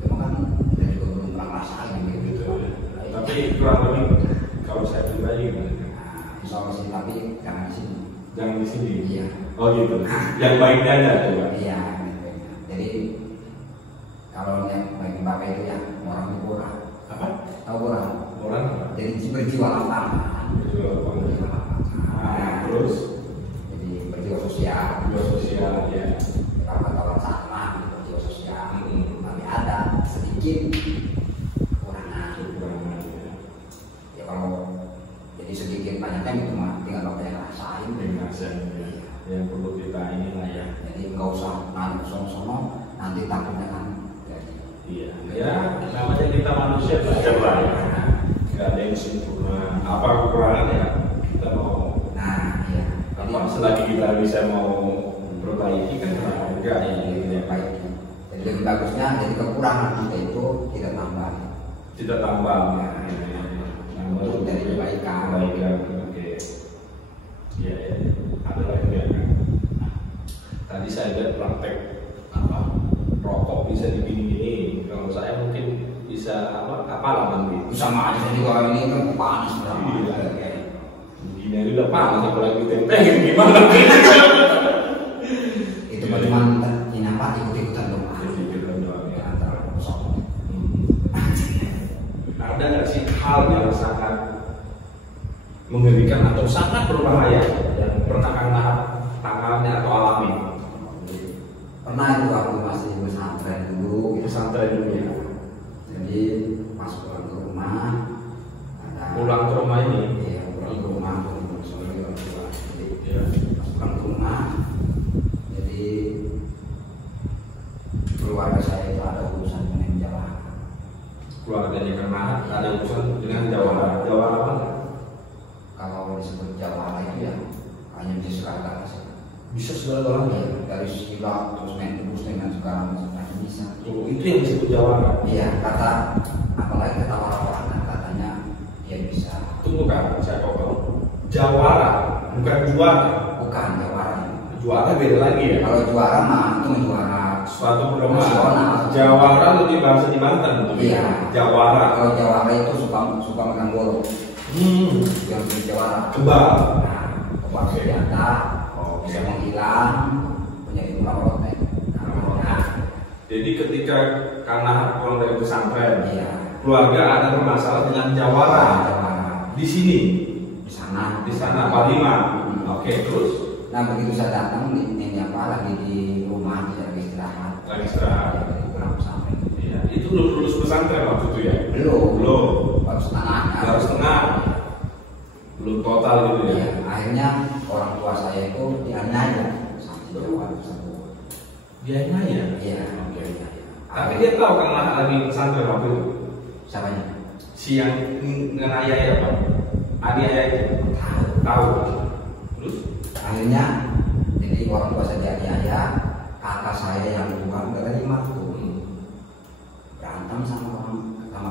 Cuma kan kita juga belum pernah rasain gitu. Tapi kurang lebih kalau saya pribadi gimana? Insya Allah sih, tapi jangan di sini. Jangan di sini. Iya. Oh gitu. Yang baiknya aja coba. Iya. Jadi kalau yang baik bapak itu ya orang itu kurang. Apa? Tahu kurang? Orang apa? Jadi berjiwa lapangan. Berjiwa lapangan. Berjiwa lapangan. Nah, terus Jadi berjiwa sosial. berjiwa sosial ya. Kawan-kawan sama berjiwa sosial. Tapi ada sedikit kekurangan. Kekurangan ya. Ya kalau jadi sedikit banyaknya itu mah tinggal bapak yang rasain. Pembahasan ya. Yang perlu kita ini lah ya. Jadi nggak usah nanya sono-sono, nanti takutnya kan jadi. Iya. Ya namanya kita manusia belajar lah ya. Gak ada yang sempurna. Apa kekurangan ya kita mau. Nah, iya. Apa selagi kita bisa mau perbaiki kan enggak ya gitu ya. Baik. Jadi lebih bagusnya jadi kekurangan kita itu kita tambah. Kita tambah ya. Tambah Untuk dari kebaikan. Kebaikan. Oke. Iya ya. Ada lagi ya. Tadi saya lihat praktek apa rokok bisa digini-gini. Kalau saya mungkin bisa apa nanti? Sama aja juga ini kan panas banget. Iya. Gini aja udah panas apalagi ditempelin gimana? Itu cuma ini apa ikut-ikutan doang. Ikut-ikutan doang ya. Antara kosong. Ada nggak sih hal yang sangat mengerikan atau sangat berbahaya yang pernah Kang Nahar tangani atau alami? Pernah itu waktu masih pesantren dulu. Pesantren dulu ya. Jadi pas pulang ke rumah, Pulang ke rumah ini? Iya, pulang ke rumah untuk sore orang tua. Jadi Ya. pas pulang ke rumah, jadi keluarga saya itu ada urusan dengan jawara. Keluarganya Kang Nahar ada urusan dengan jawara. Jawara apa? Kalau disebut jawara itu ya hanya bisa segala sih. Bisa segala-galanya. Iya, dari silat terus main terus dengan sekarang macam bisa. Oh, itu yang disebut jawara. Iya, kata apalagi kata orang-orang kan katanya dia bisa. Tunggu Kang, saya kok tahu. Jawara, bukan juara. Bukan jawara. Juara beda lagi ya. Kalau juara mah itu juara Suatu perlombaan. nasional. Jawara lebih bahasa di Banten betul. Iya. Jawara. Kalau jawara itu suka makan bolong. Yang di jawara. Kebal. Nah, kebal senjata. Bisa menghilang, punya ilmu rotek. Nah, Jadi ketika Kang Nahar pulang dari pesantren, iya. keluarga ada bermasalah dengan jawara. Jawara. Di sini, Di sana. di sana Palima. Oke, terus Nah begitu saya datang ini apa lagi di rumah dia lagi istirahat. lagi istirahat. Lagi pulang pesantren. Iya, itu belum lulus pesantren waktu itu ya? Belum. Belum. Baru setengah. Baru setengah. Belum total gitu ya? Iya, akhirnya orang tua saya itu dianiaya sama si Jawa tersebut. Biayanya? Iya. Oke. Iya. Tapi dia tahu Kang Nahar lagi pesantren waktu itu. Siapanya? Si yang nganiaya apa? Aniaya itu Tahu. tahu. Terus? Akhirnya jadi orang tua saya dianiaya, kakak saya yang dua nggak terima tuh berantem sama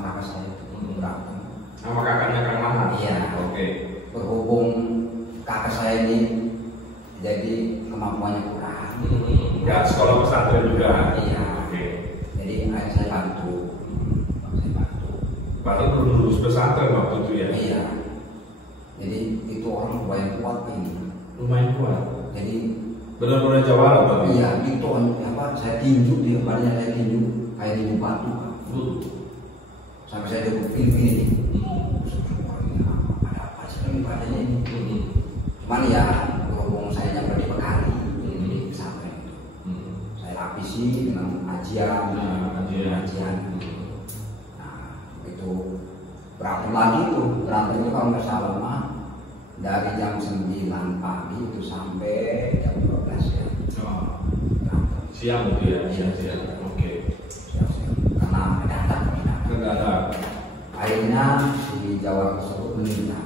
kakak saya itu berantem. Sama kakaknya Kang Nahar? Iya. Oke. Berhubung kakak saya ini jadi kemampuannya kurang. Ya sekolah pesantren juga. Iya. Oke. Jadi ayah saya bantu. Saya bantu. Padahal belum lulus pesantren waktu itu ya. Iya. Jadi itu orang tua yang kuat ini. Lumayan kuat. Jadi Benar-benar jawara berarti. iya itu apa saya tinju di kepalanya saya tinju kayak tinju batu. Sampai saya cukup ini. Ada apa sih ini badannya ini? Cuman ya berhubung saya nyampe di Bekali di pesantren itu. Saya lapisi dengan ajian. Nah, begitu berantem lagi tuh, berantem itu kalau nggak salah mah dari jam 9 pagi itu sampai jam 12 ya. Oh. Berantem. Siang gitu ya? Iya. Siang. Oke. Siap-siap. Karena mendadak. Enggak ada. Akhirnya si Jawa tersebut meninggal.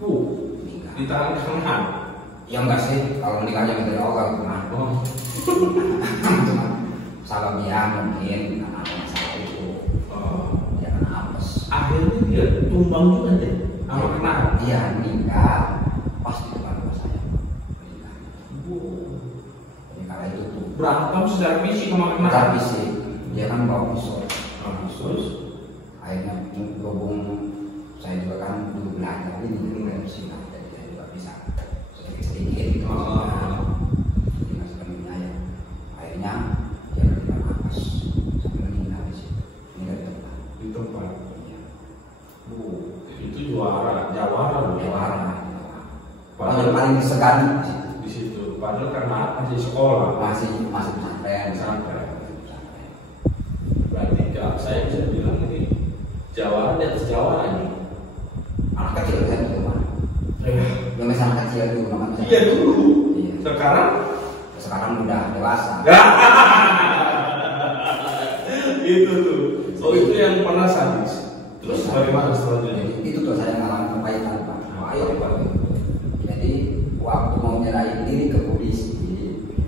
Meninggal. Ditahan ke Kang. Ya enggak sih, kalau meninggalnya dari Allah cuma Oh. salah dia mungkin karena ada masalah itu. Oh. Ya kena apes. Akhirnya dia tumbang juga deh. Sama Kang Nahar. Iya meninggal pas di depan rumah saya. Meninggal. Jadi karena itu tuh Berantem secara fisik sama Kang Nahar. tapi sih dia kan bawa pisau. Terus? Akhirnya berhubung saya juga kan dulu belajar ini dengan silat, jadi saya juga bisa sedikit-sedikit gitu. Jadi masih penuhnya ya. Akhirnya dia berterima nafas sampai meninggal di situ. Meninggal di tempat. Di tempat. Iya. Itu jawara loh. Jawara. Padahal Paling disegani di situ. di situ. Padahal karena masih sekolah. Masih pesantren. Pesantren. Berarti saya bisa bilang ini jawara di atas jawara ini. Anak kecil kan itu mah. Yang masih anak kecil dulu namanya. Iya dulu. Iya. Sekarang udah dewasa. Itu tuh. Oh itu yang pernah sadis. Terus bagaimana selanjutnya? Itu tuh saya ngalamin kebaikan Pak. Ayo Pak. Jadi waktu mau nyerahin diri ke polisi.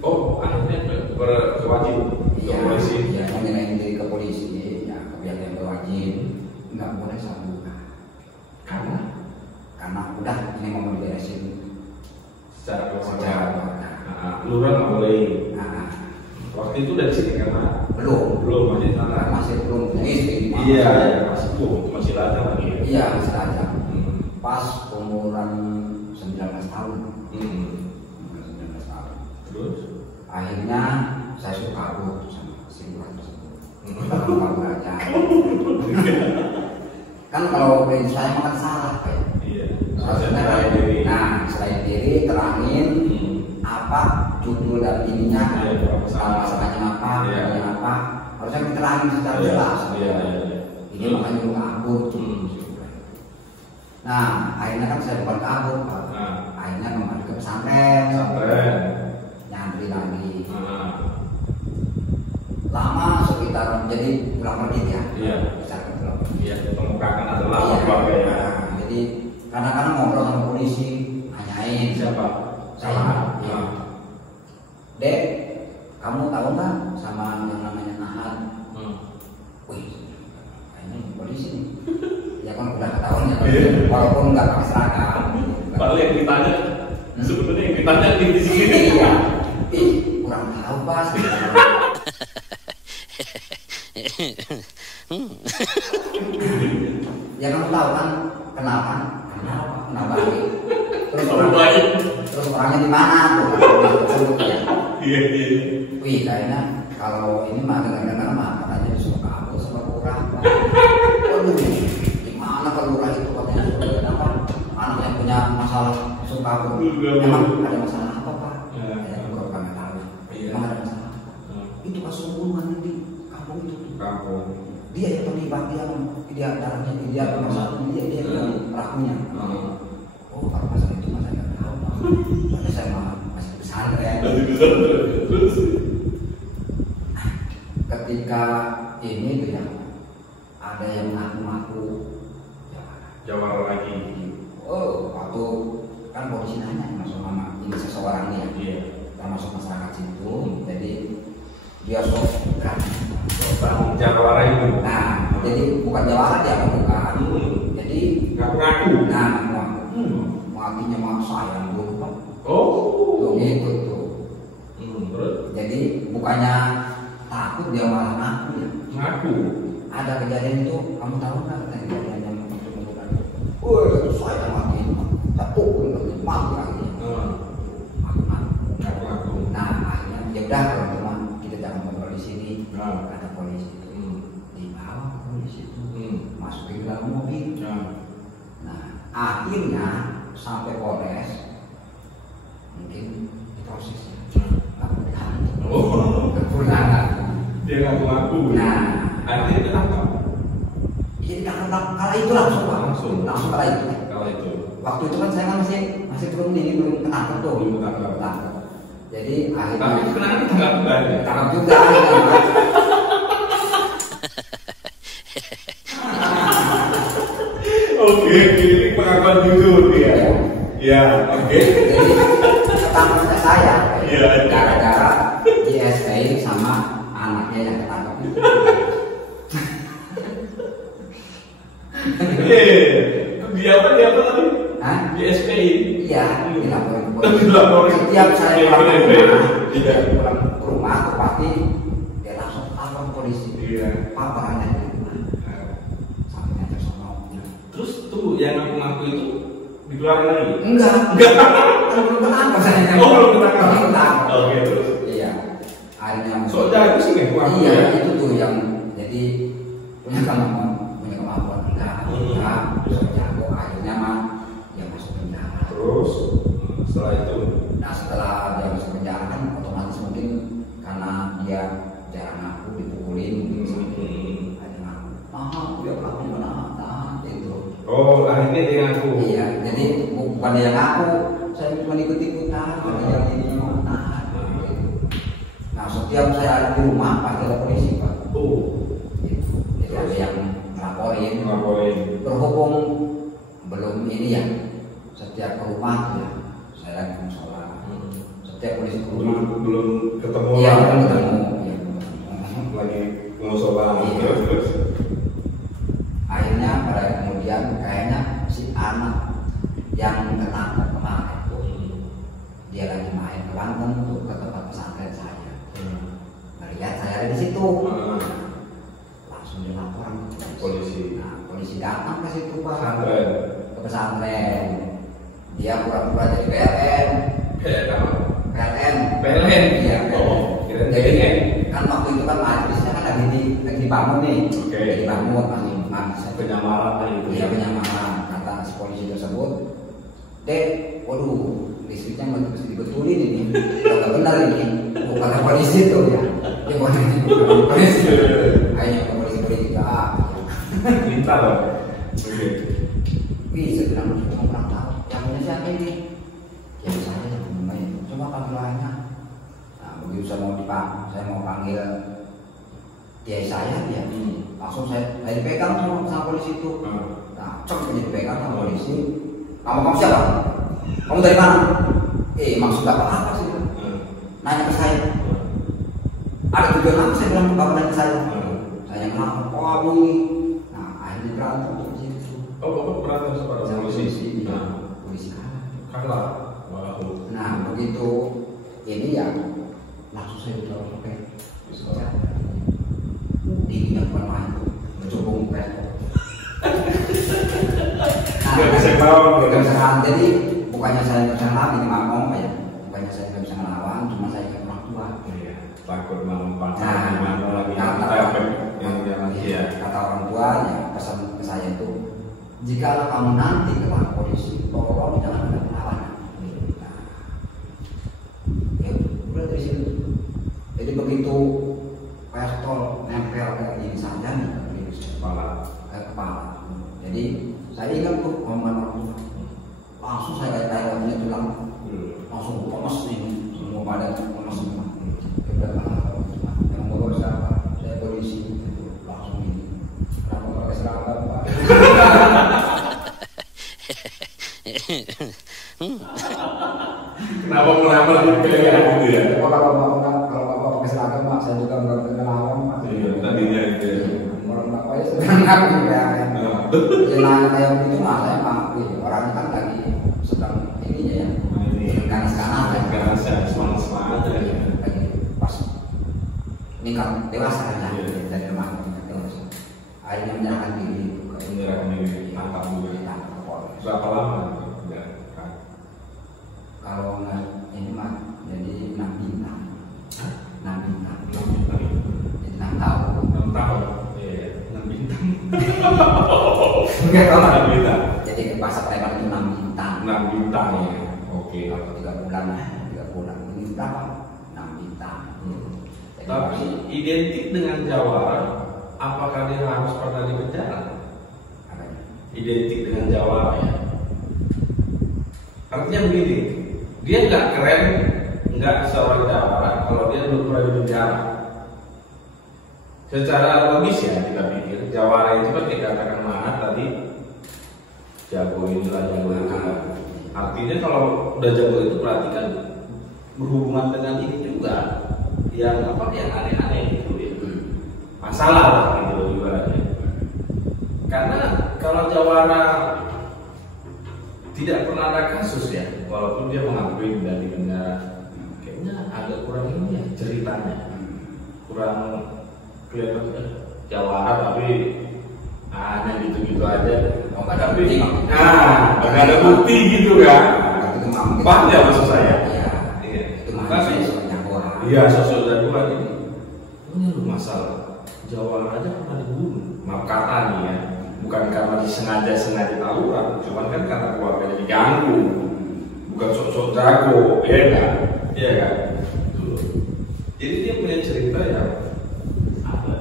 Oh akhirnya berwajib ke polisi. Iya, mau nyerahin diri ke polisi. Ya, ke pihak yang berwajib nggak boleh sambungan. Karena udah ini mau diberesin Secara secara keluarga. Lurah nggak boleh. Nah, Waktu itu dari sini karena belum masih sana. masih belum punya istri. Iya, masih lajang lagi. Iya, masih aja. Pas umuran 19 tahun. 19 tahun. Terus? Akhirnya saya suka kabur sama si bulan tersebut. Kabur aja. Kan kalau prinsip saya makan salah kayak. Iya. serahin diri. Nah, serahin diri, terangin apa judul dan ininya, masalahnya apa, apa, harusnya kita terangin secara jelas. Ini makanya buka akun. Nah, akhirnya kan saya bukan ke akun, akhirnya kembali ke pesantren, nyantri lagi. Lama sekitar jadi berapa menit ya? Kemukakan adalah keluarga ya. Jadi kadang-kadang ngobrol sama polisi, nanyain siapa? Saya. Dek, kamu tahu nggak sama yang namanya Nahat? Wih, kayaknya polisi nih. Ya kan udah ketahuan ya, walaupun nggak pakai seragam. Padahal yang ditanya, sebetulnya yang ditanya di sini. Iya. Kurang tahu pas. Ya kamu tahu kan kenapa lagi? Terus orangnya di mana tuh? Iya. Wih, kayaknya kalau ini mah dengar-dengar mah katanya disuruh kabur sama kurang. Waduh, gimana kalau lurah itu katanya apa? Anak yang punya masalah suruh kabur. Emang ada masalah apa pak? Saya juga nggak tahu. Emang ada masalah apa? Itu kasus pembunuhan di kampung itu. Dia yang terlibat, dia darahnya, dia masalah, dia pelakunya. Oh, kalau masalah itu saya nggak tahu. Soalnya saya masih pesantren. Ketika ini tuh ya, ada yang ngaku-ngaku Jawara lagi. Oh, waktu kan polisi nanya masuk nama ini seseorang nih ya, termasuk masyarakat situ. Jadi dia kan Jawara itu. Nah, jadi bukan Jawara dia bukan. Jadi ngaku-ngaku. Nah, matinya mak sayang tuh. Oh, gitu tuh. Terus? Jadi bukannya takut dia malah ngaku ya. Ngaku. Ada kejadian itu, kamu tahu nggak kejadian yang itu kemudian? Wah, saya mati, satu mati lagi. Ngaku-ngaku. Nah, akhirnya ya udah teman-teman kita jangan ngobrol di sini. Kata polisi itu dibawa polisi itu masukin dalam mobil. Nah, akhirnya sampai Polres mungkin diproses ya. Kepulangan. Dia ngaku-ngaku. Nah, artinya kenapa? jadi kala itu langsung kala itu. Waktu itu kan saya kan masih belum ketangkep tuh. Jadi akhirnya. Tapi kenapa ditangkap juga. Oke, ini pengakuan jujur dia. Ya, oke. Jadi ketangkapnya saya. Iya. Gara-gara di SPI sama anaknya yang ketangkap. Dia apa tadi? Di SPI. Iya, dilaporin. Setiap saya pulang ke rumah, pasti dia langsung lapor polisi. Pak, barangnya di rumah. Sampai tersono. Terus tuh yang ngaku-ngaku itu dikeluarin lagi? Enggak. Belum ketangkap saya. Oh, belum ketangkap. Oke, terus? Iya. Akhirnya. Soalnya itu sih ngaku-ngaku. Iya, itu tuh yang jadi punya kemampuan enggak. Terus jago akhirnya mah ya masuk penjara. Terus setelah itu? Nah, setelah dia masuk penjara kan otomatis mungkin karena dia jarang ngaku dipukulin akhirnya ngaku. Dia pelaku menahan itu. Oh, akhirnya dia ngaku. Iya, jadi bukan dia ngaku, saya cuma ikut-ikutan, yang ini menahan. Nah, setiap saya ada di rumah pasti ada polisi pak. Jadi ada yang ngelaporin. Berhubung belum ini ya, setiap ke rumah ya, saya lagi musola. Setiap polisi ke rumah belum ketemu. Iya, belum ketemu. Lagi musola. Terus akhirnya pada kemudian kayaknya si anak yang ketangkap kemarin tuh dia lagi main ke Banten tuh ke tempat pesantren saya. Melihat saya ada di situ, langsung dilaporan ke polisi. Nah, polisi datang ke situ pak, ke pesantren. Dia pura-pura jadi PLN. PLN. Iya. Jadi kan waktu itu kan majlisnya kan lagi dibangun nih. Dibangun masih penyamaran itu. Iya, penyamaran. Kata si polisi tersebut Dek, waduh, listriknya mesti dibetulin ini. Kalau nggak benar ini, bukan polisi tuh ya. Dia polisi. Akhirnya polisi kita. Minta dong. Bisa bilang cuma kurang tahu. Yang punya siapa ini? Ya saya yang punya. Coba panggilannya. Nah, begitu saya mau panggil dia saya dia. Langsung saya dipegang sama polisi itu. Nah, cok dipegang sama polisi. Kamu siapa? Kamu dari mana? Maksud apa sih? Nanya ke saya. Ada tujuan apa saya bilang bapak nanya ke saya? Saya kenal. Oh abu ini. Nah akhirnya berantem di situ. Oh bapak berantem sama polisi. Polisi kalah. Wow. Nah begitu ini ya langsung saya udah pakai pisau. Dinginnya bukan main. Mencoba ngumpet. Gak bisa ngelawan. Jadi bukannya saya nggak bisa ngelawan, ini ngomong ya. Bukannya saya nggak bisa ngelawan, cuma saya ke orang tua. Iya. Takut memanfaatkan Nah, gimana lagi kata orang tua ya pesan ke saya itu, jika kamu nanti ke polisi, tolong jangan ada perlawanan. Nah, ya udah dari situ. Jadi begitu pistol nempel ke ini saja nih ke kepala. Jadi saya ingat tuh omongan orang tua. Langsung saya kayak tulang, langsung lemas nih, semua badan lemas semua. Yang bawa siapa? Saya polisi, langsung ini. Kenapa pakai seragam pak? Kenapa melamar di pilihan gitu ya? Kalau bapak pakai seragam pak, saya juga nggak ngelawan pak. Iya, tadinya itu. Orang bapak ya sedang ngaku ya. Jangan kayak begitu mah saya ngaku. Orang kan lagi sedang ininya ya. Karena saya semangat aja. Lagi pas ini kan dewasa kan ya dari rumah dewasa. Akhirnya menyerahkan diri Tangkap juga. Ditangkap ke Polres. Berapa lama? Kalau nggak ini mah jadi 6 bintang. 6 bintang. Jadi 6 tahun. 6 tahun. Iya, 6 bintang. Enggak tahu 6 bintang. Jadi bahasa preman itu 6 bintang. 6 bintang ya. Oke. Kalau 3 bulan lah, 3 bulan. Ini berapa? 6 bintang. Jadi Tapi identik dengan Jawara, apakah dia harus pernah di penjara? Identik dengan Jawara ya. Artinya begini, dia nggak keren, nggak seorang Jawara kalau dia belum pernah di penjara. Secara logis ya kita pikir, Jawara itu kan dikatakan mana tadi jago inilah jago itu. Artinya kalau udah jago itu berarti kan berhubungan dengan ini juga yang apa yang aneh-aneh gitu ya. Masalah lah gitu ibaratnya. Karena kalau Jawara tidak pernah ada kasus ya, walaupun dia mengakui dari penjara, kayaknya agak kurang ini ya ceritanya, kurang kelihatan Jawara tapi hanya gitu-gitu aja. nggak ada Tapi bukti. nggak ada bukti gitu kan? Paham ya maksud saya? Iya. Iya. Itu mah Tapi sosoknya orang. iya sosok jagoan ini lu masalah Jawara aja pernah dibunuh. Maaf kata nih ya, bukan karena disengaja tawuran, cuman kan karena keluarganya diganggu, bukan sok-sok jago, ya kan? Iya kan? Jadi dia punya cerita ya. Apa?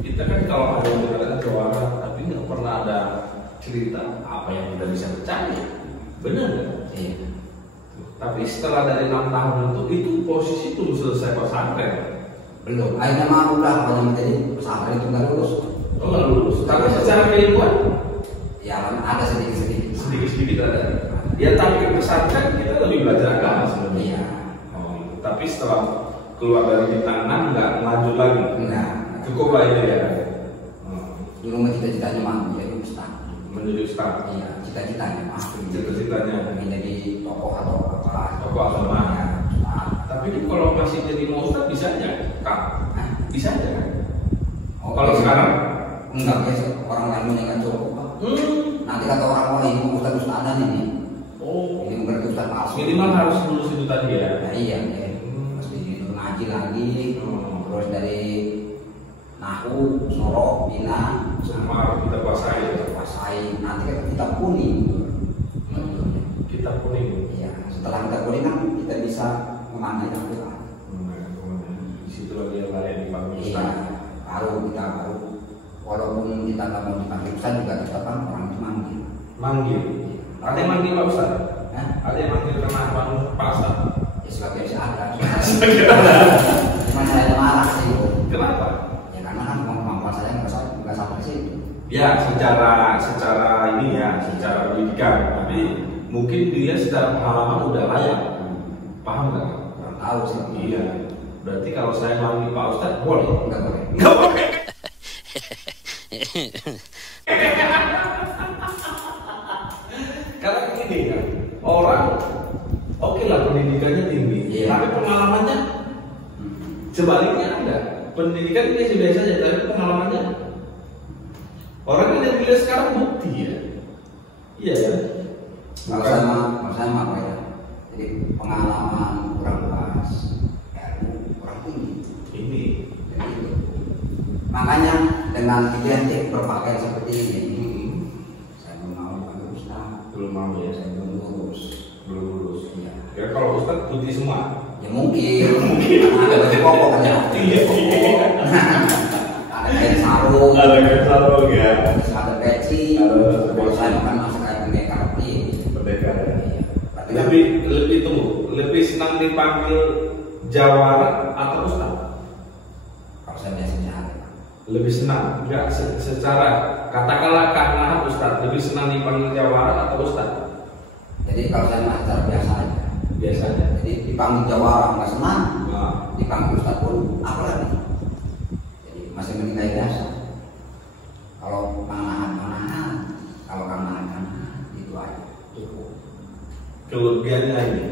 Kita kan kalau ada yang mengatakan Jawara, tapi nggak pernah ada cerita apa yang kita bisa percaya, benar nggak? Iya. Tapi setelah dari 6 tahun itu posisi belum selesai pesantren. Belum. Akhirnya mau lah kalau menjadi pesantren itu nggak lulus. Oh nggak lulus. Tapi secara keilmuan Ya ada sedikit-sedikit. sedikit ada. Ya tapi pesantren kita lebih belajar agama sebenarnya. Iya. Oh, gitu. Tapi setelah keluar dari bintang 6 nggak lanjut lagi. Enggak. Cukup lah itu ya. Dulu mah cita-citanya mah menjadi ustaz. Menjadi ustaz. Iya, cita-citanya mah. Cita-citanya Ingin jadi tokoh atau apa? tokoh agama. Ya, Tapi ini kalau masih jadi mau ustaz bisa aja, Kak. Hah? Bisa aja kan? Oh, Kalau iya. sekarang Enggak biasa orang lain menyanyikan cukup. Nanti kata orang lain ini ustaz-ustazan ini. Oh, Ini bukan ustaz palsu. minimal harus lulus itu tadi ya. Nah, iya, ya. Mesti ngaji lagi. Terus dari nahu, sorok, bina, Semua harus kita kuasai. kuasai. Nanti kan kita kuning. Kitab pengalaman itu Pak. Di situ dia balik dipanggil Iya, Ustaz. kita baru walaupun kita nggak mau dipanggil Ustaz juga tetap kan orang itu manggil. Manggil. Ada yang manggil Pak Ustaz? Hah? Ada yang manggil kemana Pak Ustaz? Ya sebagai ada. Cuma saya marah sih Bu. Kenapa? Ya karena kan kemampuan saya nggak sampai situ. Ya secara ini ya, secara pendidikan. Tapi mungkin dia secara pengalaman udah layak. Paham nggak? Kurang tahu sih. Iya. Berarti kalau saya manggil Pak Ustaz boleh? Nggak boleh. Nggak boleh. Karena gini kan, orang oke lah pendidikannya tinggi, Iya. tapi pengalamannya sebaliknya ada. Pendidikan ini biasa saja, tapi pengalamannya orang kan yang dilihat sekarang bukti ya. Iya ya. Kalau saya mah apa ya? Jadi pengalaman kurang luas, ilmu kurang tinggi. Ini Jadi itu. Makanya dengan identik berpakaian seperti ini, saya belum mau dipanggil Ustaz. belum mau ya, Saya belum lulus. belum lulus. Iya. Ya kalau Ustaz putih semua. Ya mungkin. Ada baju koko kan ya. Iya. Ada kain sarung. Ada kesalong ya. Terus ada peci. Kalau saya kan masuk kayak pendekar nih. Pendekar. Iya. Berarti kan Lebih tunggu, lebih senang dipanggil jawara atau Ustaz? kalau saya biasanya ada. Lebih senang, enggak secara katakanlah karena Ustaz lebih senang dipanggil jawara atau Ustaz? Jadi kalau saya mah secara biasa aja. Biasanya. Jadi dipanggil Jawa nggak senang, Nah, dipanggil Ustaz pun apa lagi? Jadi masih mending kayak biasa. Kalau panahan, kalau kanahan itu aja cukup. kelebihannya ini,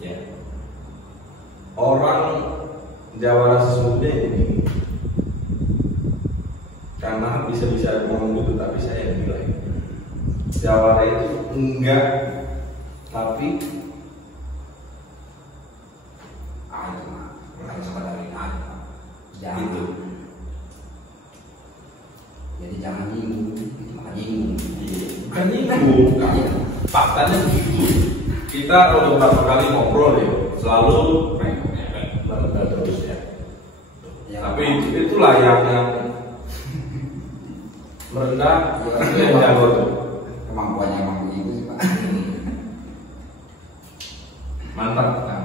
ya orang jawara sesungguhnya ini, karena bisa-bisa ngomong gitu, tapi saya bilang jawara itu enggak, tapi Itu mah bukan sekedar ini aja. Jangan. Gitu. Jadi jangan nyinggung, itu mah nyinggung. bukan nyinggung. Iya. Faktanya begitu. Kita udah beberapa kali ngobrol ya, selalu merendah terus ya. Ya, Tapi itulah yang merendah itu yang jago tuh. kemampuannya emang begitu sih Pak. Mantap. Nah,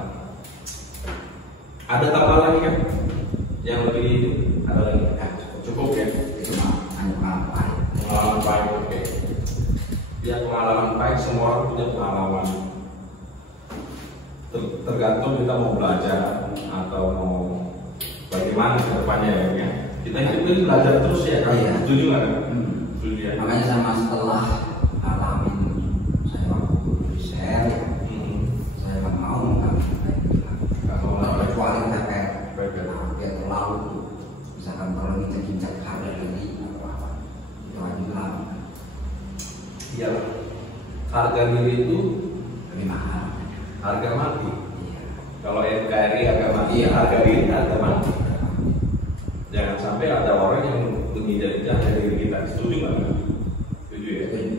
ada tambah lagi kan? Yang lebih itu ada lagi? Ya, Cukup ya. itu mah hanya pengalaman. Pengalaman baik, oke. Ya pengalaman baik, semua orang punya pengalaman. Tergantung kita mau belajar atau mau bagaimana ke depannya ya. Kita hidup ini belajar terus ya kan? Iya. Setuju nggak? Hmm. Setuju ya. Makanya sama setelah alamin saya waktu di share, saya nggak mau mengalami kayak gitu. Nggak mau Nah, lagi. kecuali pepet, Pepet. nah, dia terlalu misalkan kalau nginjak harga diri atau apa, itu aja lah Iya. Harga diri itu lebih mahal. harga mati. Iya. Kalau NKRI harga mati, Iya. harga diri harga mati. Jangan sampai ada orang yang menginjak-injak harga diri kita. Setuju nggak? Setuju ya. Itu.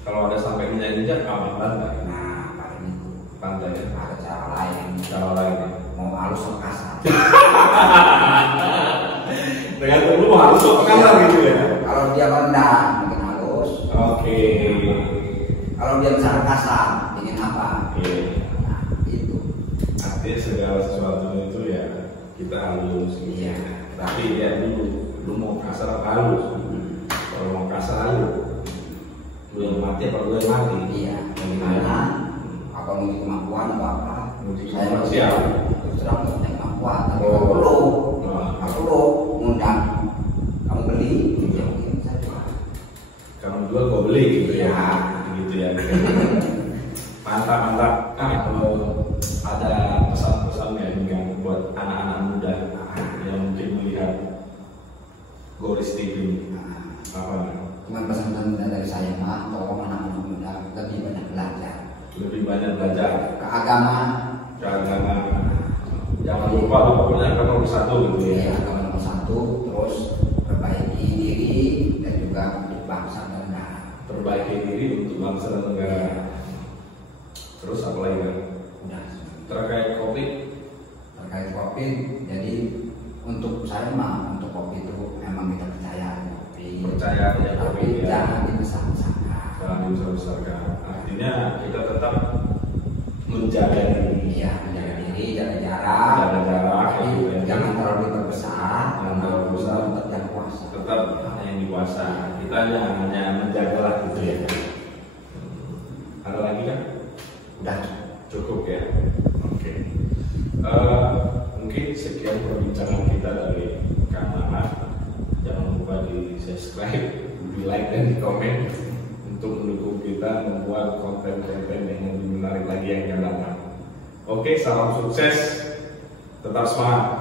Kalau ada sampai injak-injak, aman banget. Nah, paling itu Pantai ya. ada cara lain. Cara lain. Ya. Mau halus atau kasar. Tergantung lu harus kok kasar gitu ya. Kalau dia rendah, mungkin halus. Oke. Kalau dia misalnya kasar, ingin apa? Oke. Nah, itu. Artinya segala sesuatu itu ya kita halus gitu. Iya. Tapi ya dulu, lu mau kasar apa halus? Kalau mau kasar halus, lu yang mati apa lu yang mati? Iya, bagaimana? Apa mau kemampuan atau apa? Uji Saya kemampuan masih siap. terus terang nggak punya kemampuan, tapi Oh. kalau perlu, Nah. kalau perlu ngundang kamu beli, ya mungkin saya jual. Kamu jual gua beli gitu ya. Iya. Gitu ya. Mantap, mantap. Nah, kalau ada pesan-pesan yang buat anak-anak muda yang mungkin melihat Goris TV ini, apa? Cuma pesan-pesan dari saya Pak, tolong anak-anak muda lebih banyak belajar Lebih banyak belajar ke agama, ke agama. Jangan lupa lah, pokoknya agama nomor satu gitu ya. ya agama nomor satu, terus perbaiki diri dan juga untuk bangsa dan negara. Perbaiki diri untuk bangsa dan negara. Terus apa lagi kan? Udah. Terkait kopi, jadi untuk saya mah untuk kopi itu memang kita percaya kopi. Percaya ya tapi kopi, jangan dibesar-besarkan. Jangan dibesar-besarkan. Artinya kita tetap menjaga diri. Iya, menjaga diri, jaga jarak. Jaga jarak. Tapi jangan terlalu diperbesar. Jangan terlalu besar. Tetap yang puasa. Tetap yang dewasa. Kita hanya menjagalah gitu ya. Ada lagi kan? Udah Cukup ya. Oke. Mungkin sekian perbincangan kita dari Kang Mamat. Jangan lupa di subscribe, di like dan di komen untuk mendukung kita membuat konten-konten yang lebih menarik lagi yang akan datang. Oke, salam sukses, tetap semangat.